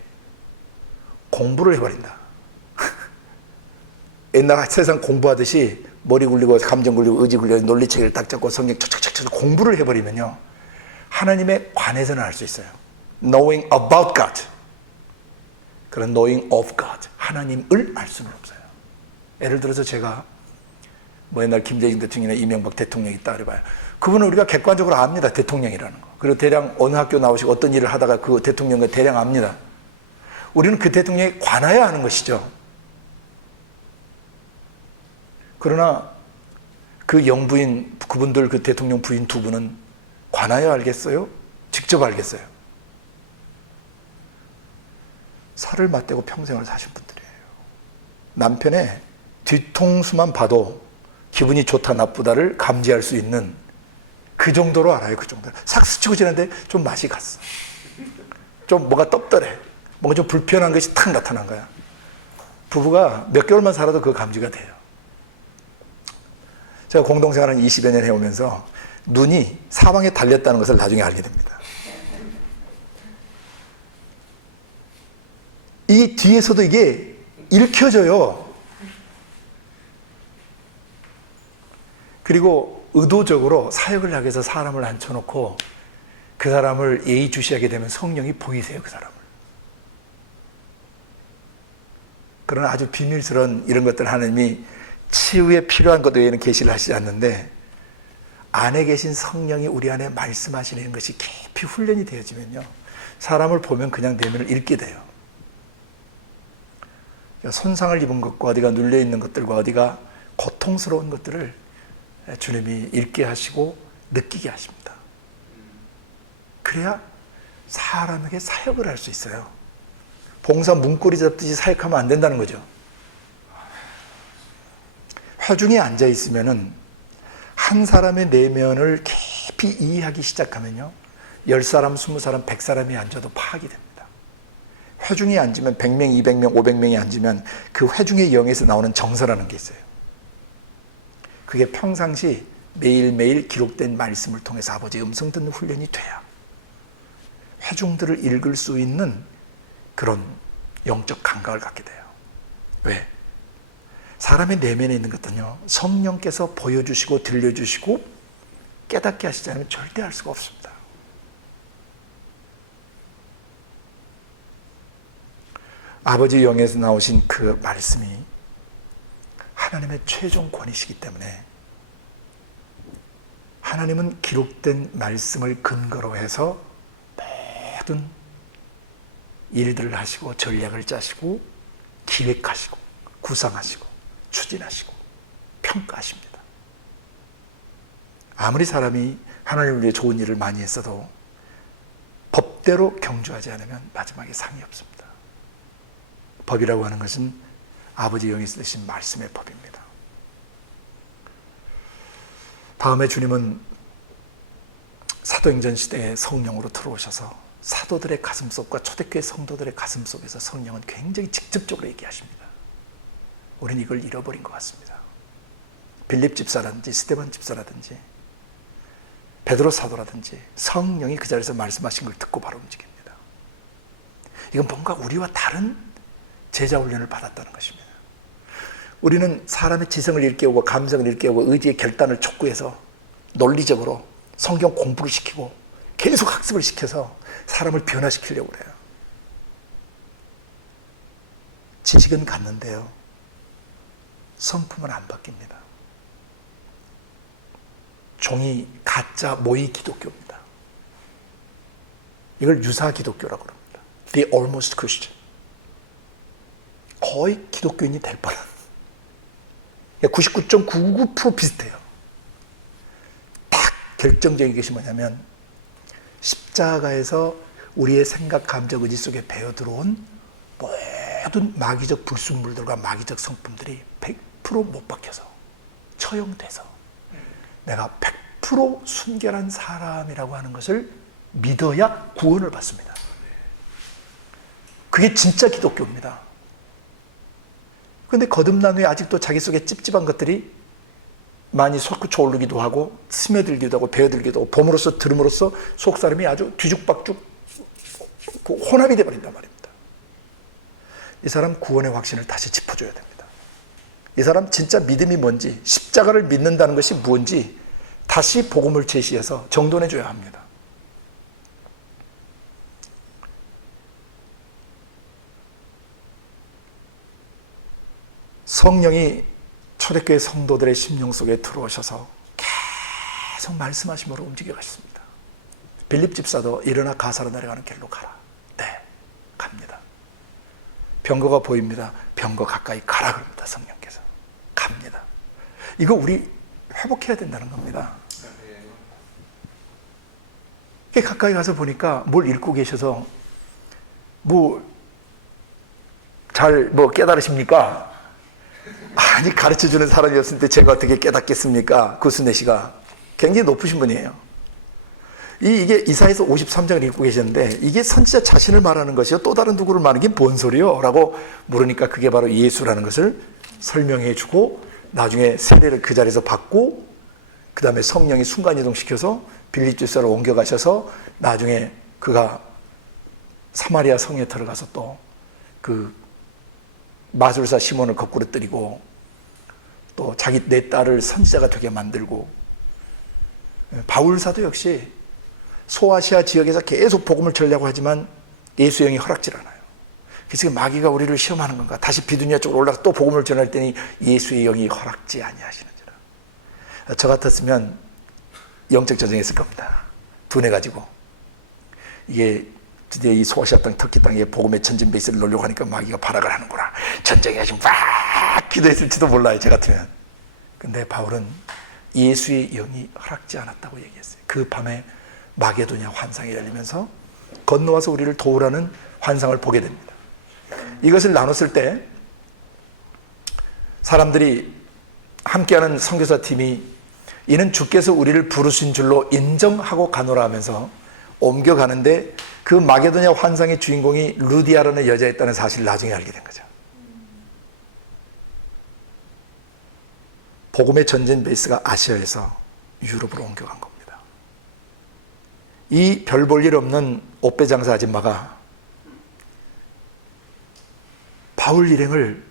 공부를 해버린다. 옛날 세상 공부하듯이 머리 굴리고 감정 굴리고 의지 굴리고 논리책을 딱 잡고 성경 척척척척 공부를 해버리면요, 하나님에 관해서는 알 수 있어요. Knowing about God, 그런 knowing of God, 하나님을 알 수는 없어요. 예를 들어서 제가 옛날 김대중 대통령이나 이명박 대통령이 있다 그래봐요. 그분은 우리가 객관적으로 압니다. 대통령이라는 거. 그리고 대략 어느 학교 나오시고 어떤 일을 하다가 그 대통령과 대략 압니다. 우리는 그 대통령에 관하여 하는 것이죠. 그러나 그 영부인, 그분들 그 대통령 부인 두 분은 관하여 알겠어요? 직접 알겠어요? 살을 맞대고 평생을 사신 분들이에요. 남편의 뒤통수만 봐도 기분이 좋다 나쁘다를 감지할 수 있는 그 정도로 알아요. 그 정도로. 싹 스치고 지났는데 좀 맛이 갔어. 좀 뭐가 떡더래. 뭔가 좀 불편한 것이 탁 나타난 거야. 부부가 몇 개월만 살아도 그 감지가 돼요. 제가 공동생활 한 20여 년 해오면서 눈이 사방에 달렸다는 것을 나중에 알게 됩니다. 이 뒤에서도 이게 읽혀져요. 그리고 의도적으로 사역을 하기 위해서 사람을 앉혀놓고 그 사람을 예의주시하게 되면 성령이 보이세요. 그 사람을. 그러나 아주 비밀스러운 이런 것들 하나님이 치유에 필요한 것 외에는 계시를 하시지 않는데, 안에 계신 성령이 우리 안에 말씀하시는 것이 깊이 훈련이 되어지면요, 사람을 보면 그냥 내면을 읽게 돼요. 손상을 입은 것과 어디가 눌려있는 것들과 어디가 고통스러운 것들을 주님이 읽게 하시고 느끼게 하십니다. 그래야 사람에게 사역을 할 수 있어요. 봉사 문고리 잡듯이 사역하면 안 된다는 거죠. 화중에 앉아 있으면은 한 사람의 내면을 깊이 이해하기 시작하면요, 10사람, 20사람, 100사람이 앉아도 파악이 됩니다. 회중에 앉으면 100명, 200명, 500명이 앉으면 그 회중의 영에서 나오는 정서라는 게 있어요. 그게 평상시 매일매일 기록된 말씀을 통해서 아버지의 음성 듣는 훈련이 돼야 회중들을 읽을 수 있는 그런 영적 감각을 갖게 돼요. 왜? 사람의 내면에 있는 것들은요, 성령께서 보여주시고 들려주시고 깨닫게 하시지 않으면 절대 알 수가 없습니다. 아버지 영에서 나오신 그 말씀이 하나님의 최종 권위시기 때문에 하나님은 기록된 말씀을 근거로 해서 모든 일들을 하시고 전략을 짜시고 기획하시고 구상하시고 추진하시고 평가하십니다. 아무리 사람이 하나님을 위해 좋은 일을 많이 했어도 법대로 경주하지 않으면 마지막에 상이 없습니다. 법이라고 하는 것은 아버지 영이 쓰신 말씀의 법입니다. 다음에 주님은 사도행전 시대에 성령으로 들어오셔서 사도들의 가슴속과 초대교회 성도들의 가슴속에서 성령은 굉장히 직접적으로 얘기하십니다. 우리는 이걸 잃어버린 것 같습니다. 빌립 집사라든지 스데반 집사라든지 베드로 사도라든지 성령이 그 자리에서 말씀하신 걸 듣고 바로 움직입니다. 이건 뭔가 우리와 다른 제자 훈련을 받았다는 것입니다. 우리는 사람의 지성을 일깨우고 감성을 일깨우고 의지의 결단을 촉구해서 논리적으로 성경 공부를 시키고 계속 학습을 시켜서 사람을 변화시키려고 그래요. 지식은 갖는데요, 성품은 안 바뀝니다. 종이 가짜 모의 기독교입니다. 이걸 유사 기독교라고 합니다. The almost Christian. 거의 기독교인이 될 뻔한. 99.99% 비슷해요. 딱 결정적인 것이 뭐냐면 십자가에서 우리의 생각, 감정, 의지 속에 배어 들어온 모든 마귀적 불순물들과 마귀적 성품들이 100% 못 박혀서 처형돼서 내가 100% 순결한 사람이라고 하는 것을 믿어야 구원을 받습니다. 그게 진짜 기독교입니다. 그런데 거듭난 후에 아직도 자기 속에 찝찝한 것들이 많이 솟구쳐 오르기도 하고 스며들기도 하고 배어들기도 하고 봄으로써 들음으로써 속사람이 아주 뒤죽박죽 혼합이 되어버린단 말입니다. 이 사람 구원의 확신을 다시 짚어줘야 됩니다. 이 사람 진짜 믿음이 뭔지, 십자가를 믿는다는 것이 무엇인지 다시 복음을 제시해서 정돈해줘야 합니다. 성령이 초대교회 성도들의 심령 속에 들어오셔서 계속 말씀하심으로 움직여 가십니다. 빌립 집사도 일어나 가사로 내려가는 길로 가라. 네, 갑니다. 병거가 보입니다. 병거 가까이 가라 그럽니다. 성령께서. 갑니다. 이거 우리 회복해야 된다는 겁니다. 가까이 가서 보니까 뭘 읽고 계셔서 잘 깨달으십니까? 아니, 가르쳐주는 사람이었을 때 제가 어떻게 깨닫겠습니까? 구순애 씨가 굉장히 높으신 분이에요. 이게 이사야서 53장을 읽고 계셨는데 이게 선지자 자신을 말하는 것이요 또 다른 누구를 말하는 게 뭔 소리요? 라고 물으니까 그게 바로 예수라는 것을 설명해 주고 나중에 세례를 그 자리에서 받고 그 다음에 성령이 순간이동시켜서 빌립 집사로 옮겨가셔서 나중에 그가 사마리아 성에 들어가서 또 그 마술사 시몬을 거꾸로 때리고 또 자기 내 딸을 선지자가 되게 만들고 바울사도 역시 소아시아 지역에서 계속 복음을 전하려고 하지만 예수의 영이 허락질 않아요. 그래서 마귀가 우리를 시험하는 건가? 다시 비두니아 쪽으로 올라가서 또 복음을 전할 때니 예수의 영이 허락지 아니하시는지라. 저 같았으면 영적 전쟁했을 겁니다. 둔해가지고 이게 드디어 이 소아시아 땅, 터키 땅에 복음의 전진 베이스를 놓으려고 하니까 마귀가 발악을 하는구나. 전쟁에 지금 막 기도했을지도 몰라요, 저 같으면. 근데 바울은 예수의 영이 허락지 않았다고 얘기했어요. 그 밤에 마게도냐 환상이 열리면서 건너와서 우리를 도우라는 환상을 보게 됩니다. 이것을 나눴을 때 사람들이 함께하는 선교사 팀이 이는 주께서 우리를 부르신 줄로 인정하고 가노라 하면서 옮겨가는데 그 마게도냐 환상의 주인공이 루디아라는 여자였다는 사실을 나중에 알게 된 거죠. 복음의 전진 베이스가 아시아에서 유럽으로 옮겨간 겁니다. 이 별 볼 일 없는 옷배 장사 아줌마가 바울 일행을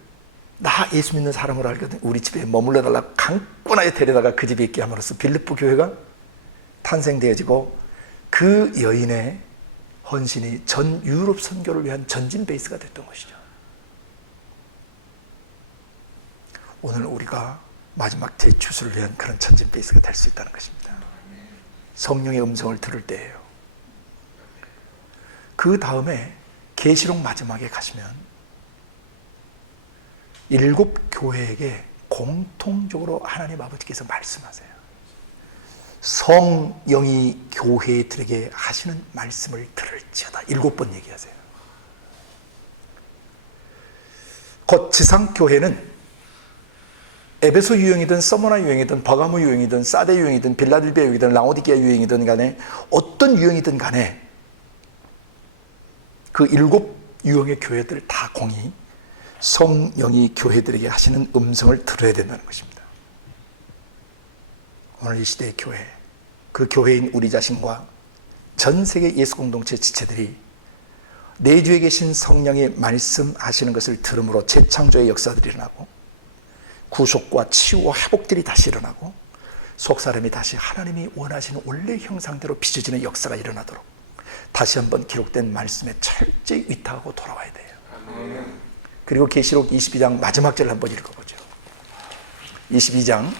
나 예수 믿는 사람으로 알거든 우리 집에 머물러달라고 강권하게 데려다가 그 집에 있게 함으로써 빌립보 교회가 탄생되어지고 그 여인의 헌신이 전 유럽 선교를 위한 전진 베이스가 됐던 것이죠. 오늘 우리가 마지막 대추수를 위한 그런 전진 베이스가 될 수 있다는 것입니다. 성령의 음성을 들을 때예요. 그 다음에 계시록 마지막에 가시면 7 교회에게 공통적으로 하나님 아버지께서 말씀하세요. 성령이 교회들에게 하시는 말씀을 들을지어다. 7번 얘기하세요. 곧 지상교회는 에베소 유형이든 서머나 유형이든 버가모 유형이든 사데 유형이든 빌라델비아 유형이든 라오디게아 유형이든 간에 어떤 유형이든 간에 그 7 유형의 교회들 다 공히 성령이 교회들에게 하시는 음성을 들어야 된다는 것입니다. 오늘 이 시대의 교회, 그 교회인 우리 자신과 전 세계 예수 공동체 지체들이 내주에 계신 성령이 말씀하시는 것을 들음으로 재창조의 역사들이 일어나고 구속과 치유와 회복들이 다시 일어나고 속사람이 다시 하나님이 원하시는 원래 형상대로 빚어지는 역사가 일어나도록 다시 한번 기록된 말씀에 철저히 위탁하고 돌아와야 돼요. 그리고 계시록 22장 마지막 절을 한번 읽어보죠. 22장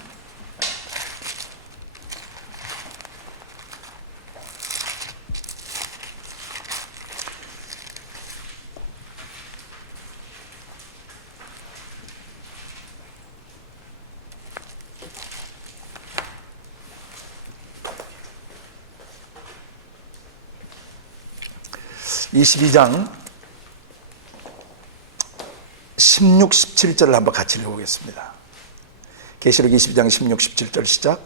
22장 16, 17절을 한번 같이 읽어보겠습니다. 계시록 22장 16, 17절 시작.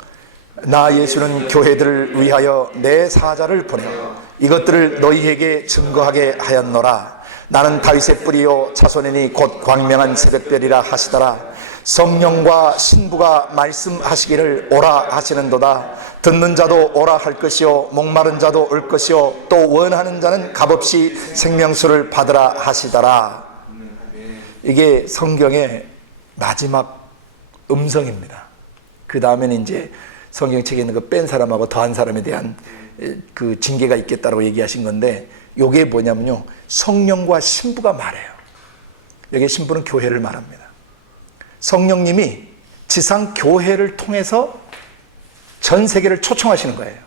나 예수는 교회들을 위하여 내 사자를 보내어 이것들을 너희에게 증거하게 하였노라. 나는 다윗의 뿌리요 자손이니 곧 광명한 새벽별이라 하시더라. 성령과 신부가 말씀하시기를 오라 하시는도다. 듣는 자도 오라 할 것이요 목마른 자도 올 것이요 또 원하는 자는 값없이 생명수를 받으라 하시더라. 이게 성경의 마지막 음성입니다. 그 다음에는 이제 성경책에 있는 거 뺀 사람하고 더한 사람에 대한 그 징계가 있겠다고 얘기하신 건데, 이게 뭐냐면요, 성령과 신부가 말해요. 여기 신부는 교회를 말합니다. 성령님이 지상 교회를 통해서 전 세계를 초청하시는 거예요.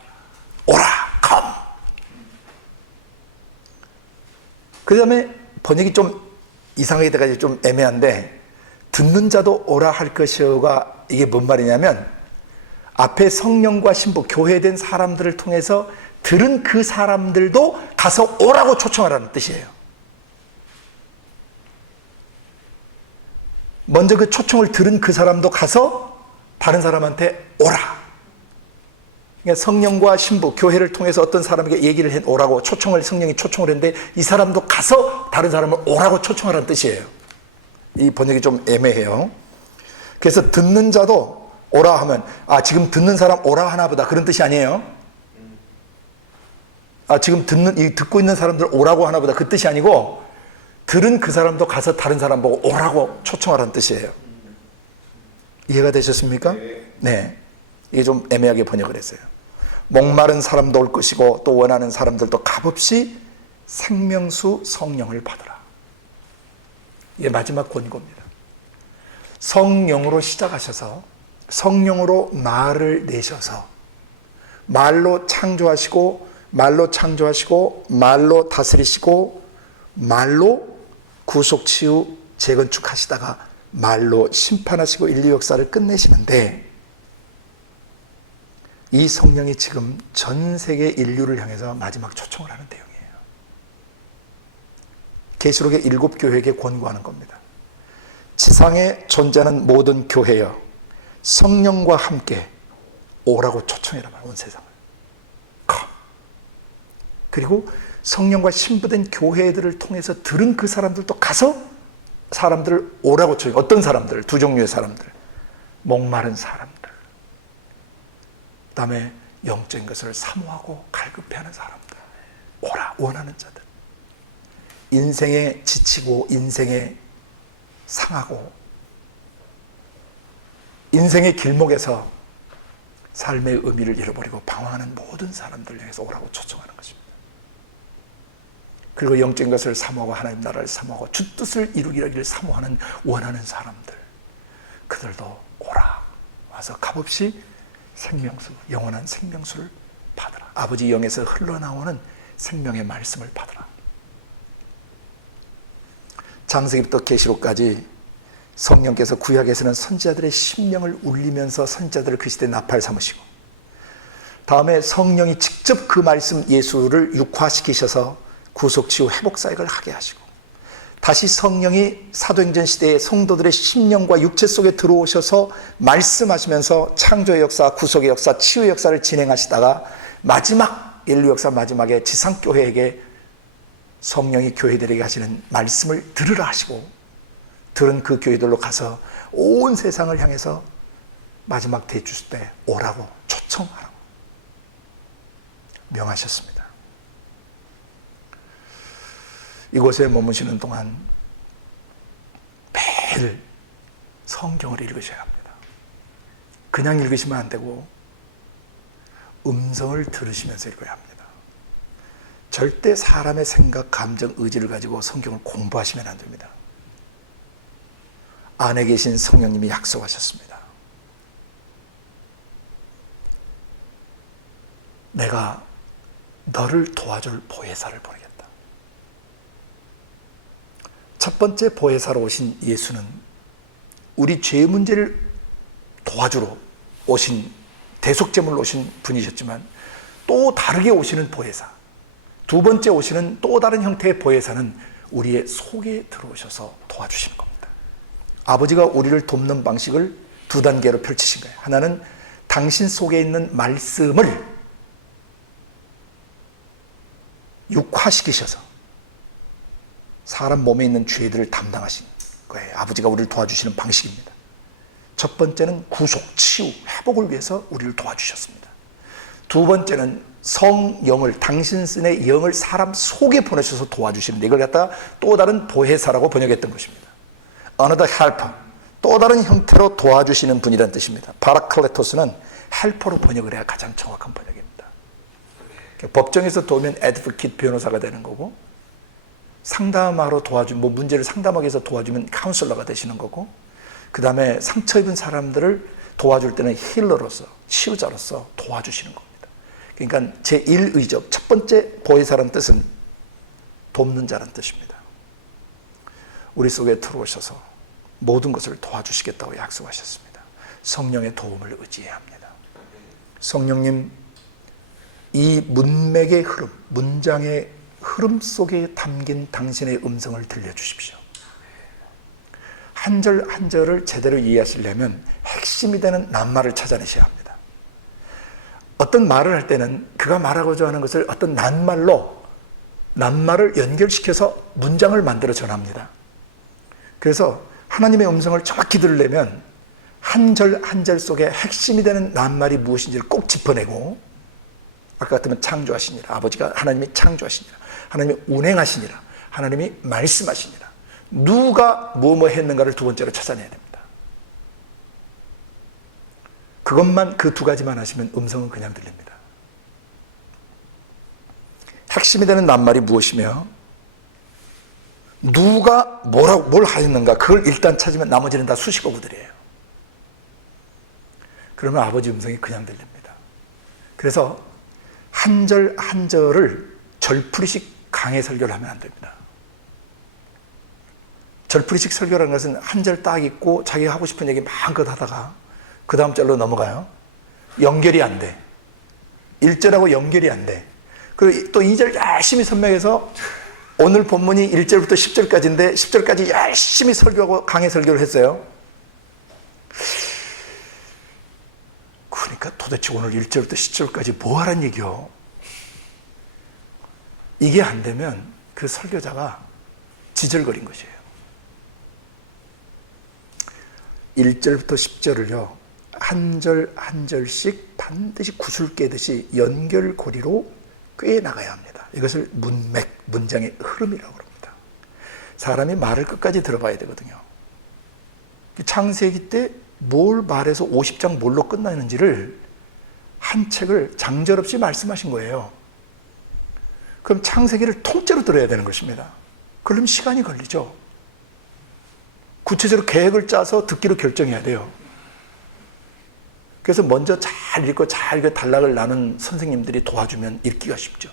오라, come. 그 다음에 번역이 좀 이상하게 돼가지고 좀 애매한데, 듣는 자도 오라 할 것이요가 이게 뭔 말이냐면, 앞에 성령과 신부, 교회된 사람들을 통해서 들은 그 사람들도 가서 오라고 초청하라는 뜻이에요. 먼저 그 초청을 들은 그 사람도 가서 다른 사람한테 오라. 그러니까 성령과 신부, 교회를 통해서 어떤 사람에게 얘기를 해 오라고 성령이 초청을 했는데, 이 사람도 가서 다른 사람을 오라고 초청하라는 뜻이에요. 이 번역이 좀 애매해요. 그래서 듣는 자도 오라 하면, 지금 듣는 사람 오라 하나 보다, 그런 뜻이 아니에요. 지금 듣고 있는 사람들 오라고 하나 보다, 그 뜻이 아니고, 들은 그 사람도 가서 다른 사람 보고 오라고 초청하라는 뜻이에요. 이해가 되셨습니까? 네. 이게 좀 애매하게 번역을 했어요. 목마른 사람도 올 것이고 또 원하는 사람들도 값없이 생명수 성령을 받으라. 이게 마지막 권고입니다. 성령으로 시작하셔서 성령으로 말을 내셔서 말로 창조하시고 말로 다스리시고 말로 구속 치유 재건축하시다가 말로 심판하시고 인류 역사를 끝내시는데, 이 성령이 지금 전 세계 인류를 향해서 마지막 초청을 하는 내용이에요. 계시록의 7교회에게 권고하는 겁니다. 지상에 존재하는 모든 교회여, 성령과 함께 오라고 초청해라 말, 온 세상을. 그리고 성령과 신부된 교회들을 통해서 들은 그 사람들도 가서 사람들을 오라고 초청해. 어떤 사람들? 두 종류의 사람들. 목마른 사람들, 그 다음에 영적인 것을 사모하고 갈급해하는 사람들, 오라, 원하는 자들. 인생에 지치고 인생에 상하고 인생의 길목에서 삶의 의미를 잃어버리고 방황하는 모든 사람들 향해서 오라고 초청하는 것입니다. 그리고 영적인 것을 사모하고 하나님 나라를 사모하고 주 뜻을 이루기를 사모하는 원하는 사람들, 그들도 오라, 와서 값없이 생명수, 영원한 생명수를 받으라. 아버지 영에서 흘러나오는 생명의 말씀을 받으라. 창세기부터 계시록까지 성령께서 구약에서는 선지자들의 심령을 울리면서 선지자들을 그 시대에 나팔 삼으시고, 다음에 성령이 직접 그 말씀 예수를 육화시키셔서 구속치유 회복사역을 하게 하시고, 다시 성령이 사도행전 시대에 성도들의 심령과 육체 속에 들어오셔서 말씀하시면서 창조의 역사, 구속의 역사, 치유의 역사를 진행하시다가 마지막 인류 역사 마지막에 지상교회에게 성령이 교회들에게 하시는 말씀을 들으라 하시고, 들은 그 교회들로 가서 온 세상을 향해서 마지막 대주실 때 오라고 초청하라고 명하셨습니다. 이곳에 머무시는 동안 매일 성경을 읽으셔야 합니다. 그냥 읽으시면 안 되고 음성을 들으시면서 읽어야 합니다. 절대 사람의 생각, 감정, 의지를 가지고 성경을 공부하시면 안 됩니다. 안에 계신 성령님이 약속하셨습니다. 내가 너를 도와줄 보혜사를 보내겠다. 첫 번째 보혜사로 오신 예수는 우리 죄 문제를 도와주러 오신, 대속제물로 오신 분이셨지만 또 다르게 오시는 보혜사, 두 번째 오시는 또 다른 형태의 보혜사는 우리의 속에 들어오셔서 도와주시는 겁니다. 아버지가 우리를 돕는 방식을 두 단계로 펼치신 거예요. 하나는 당신 속에 있는 말씀을 육화시키셔서 사람 몸에 있는 죄들을 담당하신 거예요. 아버지가 우리를 도와주시는 방식입니다. 첫 번째는 구속, 치유, 회복을 위해서 우리를 도와주셨습니다. 두 번째는 성령을, 당신 쓴의 영을 사람 속에 보내셔서 도와주시는데, 이걸 갖다가 또 다른 보혜사라고 번역했던 것입니다. Another helper, 또 다른 형태로 도와주시는 분이라는 뜻입니다. 파라클레토스는 헬퍼로 번역을 해야 가장 정확한 번역입니다. 법정에서 도우면 애드보킷 변호사가 되는 거고, 상담하러 도와주면, 문제를 상담하기 위해서 도와주면 카운슬러가 되시는 거고, 그 다음에 상처 입은 사람들을 도와줄 때는 힐러로서, 치유자로서 도와주시는 겁니다. 그러니까 제1의적, 첫 번째 보혜사라는 뜻은 돕는 자라는 뜻입니다. 우리 속에 들어오셔서 모든 것을 도와주시겠다고 약속하셨습니다. 성령의 도움을 의지해야 합니다. 성령님, 이 문맥의 흐름, 문장의 흐름 속에 담긴 당신의 음성을 들려주십시오. 한 절 한 절을 제대로 이해하시려면 핵심이 되는 낱말을 찾아내셔야 합니다. 어떤 말을 할 때는 그가 말하고자 하는 것을 어떤 낱말을 연결시켜서 문장을 만들어 전합니다. 그래서 하나님의 음성을 정확히 들으려면 한 절 한 절 속에 핵심이 되는 낱말이 무엇인지를 꼭 짚어내고, 아까 같으면 창조하시니라, 아버지가 하나님이 창조하시니라, 하나님이 운행하시니라, 하나님이 말씀하시니라, 누가 뭐뭐 했는가를 두 번째로 찾아내야 됩니다. 그것만, 그 두 가지만 하시면 음성은 그냥 들립니다. 핵심이 되는 낱말이 무엇이며 누가 뭘 하였는가, 그걸 일단 찾으면 나머지는 다 수식어구들이에요. 그러면 아버지 음성이 그냥 들립니다. 그래서 한 절 한 절을 절풀이식 강해 설교를 하면 안 됩니다. 절풀이식 설교라는 것은 한 절 딱 있고 자기가 하고 싶은 얘기 마음껏 하다가 그 다음 절로 넘어가요. 연결이 안 돼. 1절하고 연결이 안 돼. 그리고 또 2절 열심히 설명해서 오늘 본문이 1절부터 10절까지인데 10절까지 열심히 설교하고 강해 설교를 했어요. 그러니까 도대체 오늘 1절부터 10절까지 뭐 하란 얘기요? 이게 안 되면 그 설교자가 지절거린 것이에요. 1절부터 10절을요, 한 절 한 절씩 반드시 구슬 깨듯이 연결고리로 꿰 나가야 합니다. 이것을 문맥, 문장의 흐름이라고 합니다. 사람이 말을 끝까지 들어봐야 되거든요. 창세기 때 뭘 말해서 50장 뭘로 끝나는지를 한 책을 장절 없이 말씀하신 거예요. 그럼 창세기를 통째로 들어야 되는 것입니다. 그러면 시간이 걸리죠. 구체적으로 계획을 짜서 듣기로 결정해야 돼요. 그래서 먼저 잘 읽고 단락을 나눈 선생님들이 도와주면 읽기가 쉽죠.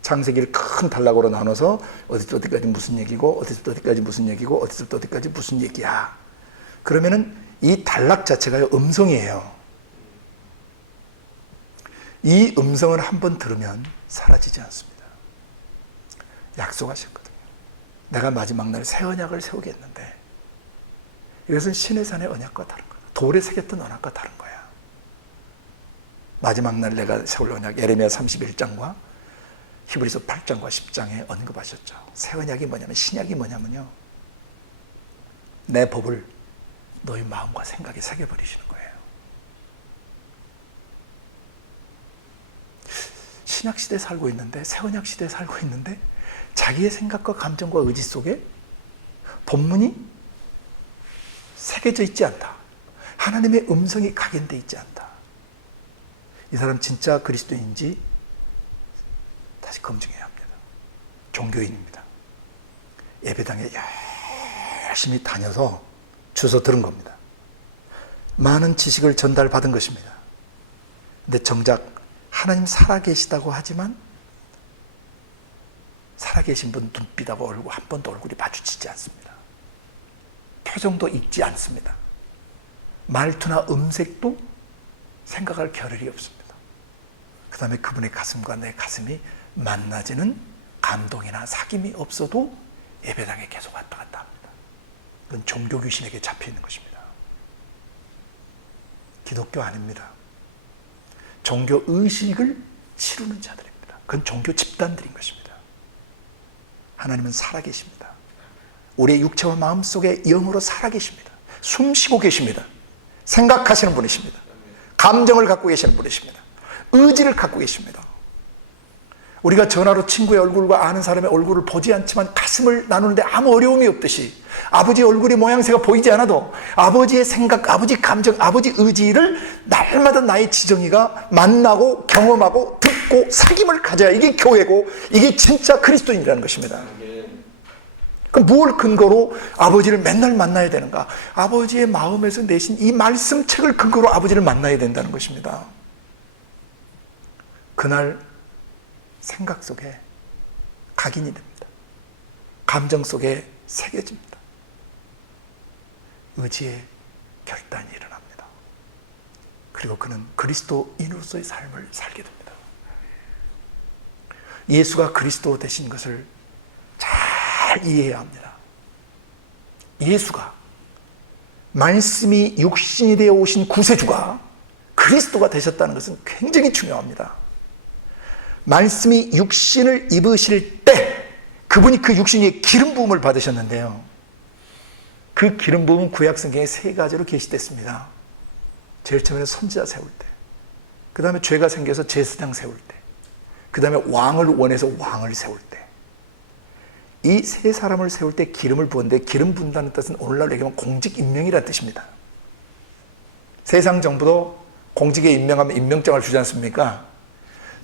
창세기를 큰 단락으로 나눠서 어디부터 어디까지 무슨 얘기고, 어디부터 어디까지 무슨 얘기고, 어디부터 어디까지 무슨 얘기야. 그러면은 이 단락 자체가 음성이에요. 이 음성을 한번 들으면 사라지지 않습니다. 약속하셨거든요. 내가 마지막 날 새 언약을 세우겠는데, 이것은 신의 산의 언약과 다른 거야. 돌에 새겼던 언약과 다른 거야. 마지막 날 내가 세울 언약, 예레미야 31장과 히브리서 8장과 10장에 언급하셨죠. 새 언약이 뭐냐면, 신약이 뭐냐면요, 내 법을 너희 마음과 생각에 새겨버리시는 거예요. 신약 시대에 살고 있는데, 새 언약 시대에 살고 있는데, 자기의 생각과 감정과 의지 속에 본문이 새겨져 있지 않다. 하나님의 음성이 각인되어 있지 않다. 이 사람 진짜 그리스도인지 다시 검증해야 합니다. 종교인입니다. 예배당에 열심히 다녀서 주워 들은 겁니다. 많은 지식을 전달받은 것입니다. 근데 정작 하나님 살아계시다고 하지만 살아계신 분 눈빛하고 얼굴, 한 번도 얼굴이 마주치지 않습니다. 표정도 읽지 않습니다. 말투나 음색도 생각할 겨를이 없습니다. 그 다음에 그분의 가슴과 내 가슴이 만나지는 감동이나 사귐이 없어도 예배당에 계속 왔다 갔다 합니다. 그건 종교 귀신에게 잡혀 있는 것입니다. 기독교 아닙니다. 종교 의식을 치르는 자들입니다. 그건 종교 집단들인 것입니다. 하나님은 살아계십니다. 우리의 육체와 마음 속에 영으로 살아계십니다. 숨쉬고 계십니다. 생각하시는 분이십니다. 감정을 갖고 계시는 분이십니다. 의지를 갖고 계십니다. 우리가 전화로 친구의 얼굴과 아는 사람의 얼굴을 보지 않지만 가슴을 나누는데 아무 어려움이 없듯이 아버지 얼굴이 모양새가 보이지 않아도 아버지의 생각, 아버지 감정, 아버지 의지를 날마다 나의 지정이가 만나고 경험하고 듣고 사귐을 가져야 이게 교회고 이게 진짜 그리스도인이라는 것입니다. 그럼 무엇을 근거로 아버지를 맨날 만나야 되는가? 아버지의 마음에서 내신 이 말씀책을 근거로 아버지를 만나야 된다는 것입니다. 그날 생각 속에 각인이 됩니다. 감정 속에 새겨집니다. 의지의 결단이 일어납니다. 그리고 그는 그리스도인으로서의 삶을 살게 됩니다. 예수가 그리스도 되신 것을 잘 이해해야 합니다. 예수가 말씀이 육신이 되어 오신 구세주가 그리스도가 되셨다는 것은 굉장히 중요합니다. 말씀이 육신을 입으실 때 그분이 그 육신 위에 기름 부음을 받으셨는데요. 그 기름 부음은 구약 성경에 3가지로 계시됐습니다. 제일 처음에는 선지자 세울 때, 그 다음에 죄가 생겨서 제사장 세울 때, 그 다음에 왕을 원해서 왕을 세울 때, 이 3사람을 세울 때 기름을 부었는데 기름 부은다는 뜻은 오늘날 얘기하면 공직 임명이라는 뜻입니다. 세상 정부도 공직에 임명하면 임명장을 주지 않습니까?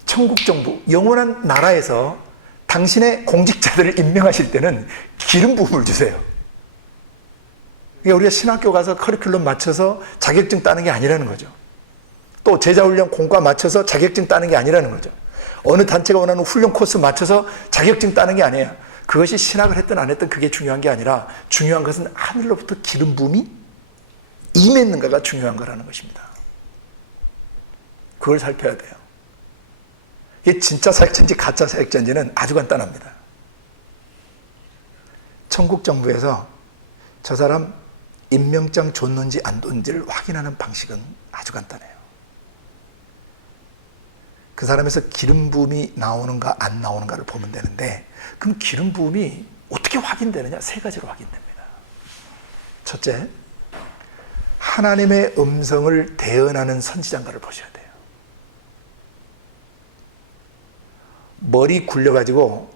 천국 정부, 영원한 나라에서 당신의 공직자들을 임명하실 때는 기름 부음을 주세요. 그러니까 우리가 신학교 가서 커리큘럼 맞춰서 자격증 따는 게 아니라는 거죠. 또 제자훈련 공과 맞춰서 자격증 따는 게 아니라는 거죠. 어느 단체가 원하는 훈련 코스 맞춰서 자격증 따는 게 아니에요. 그것이 신학을 했든 안 했든 그게 중요한 게 아니라 중요한 것은 하늘로부터 기름 부음이 임했는가가 중요한 거라는 것입니다. 그걸 살펴야 돼요. 이게 진짜 사역자인지 가짜 사역자인지는 아주 간단합니다. 천국 정부에서 저 사람 임명장 줬는지 안 줬는지를 확인하는 방식은 아주 간단해요. 그 사람에서 기름 부음이 나오는가 안 나오는가를 보면 되는데, 그럼 기름 부음이 어떻게 확인되느냐? 3가지로 확인됩니다. 첫째, 하나님의 음성을 대언하는 선지자인가를 보셔야 돼요. 머리 굴려가지고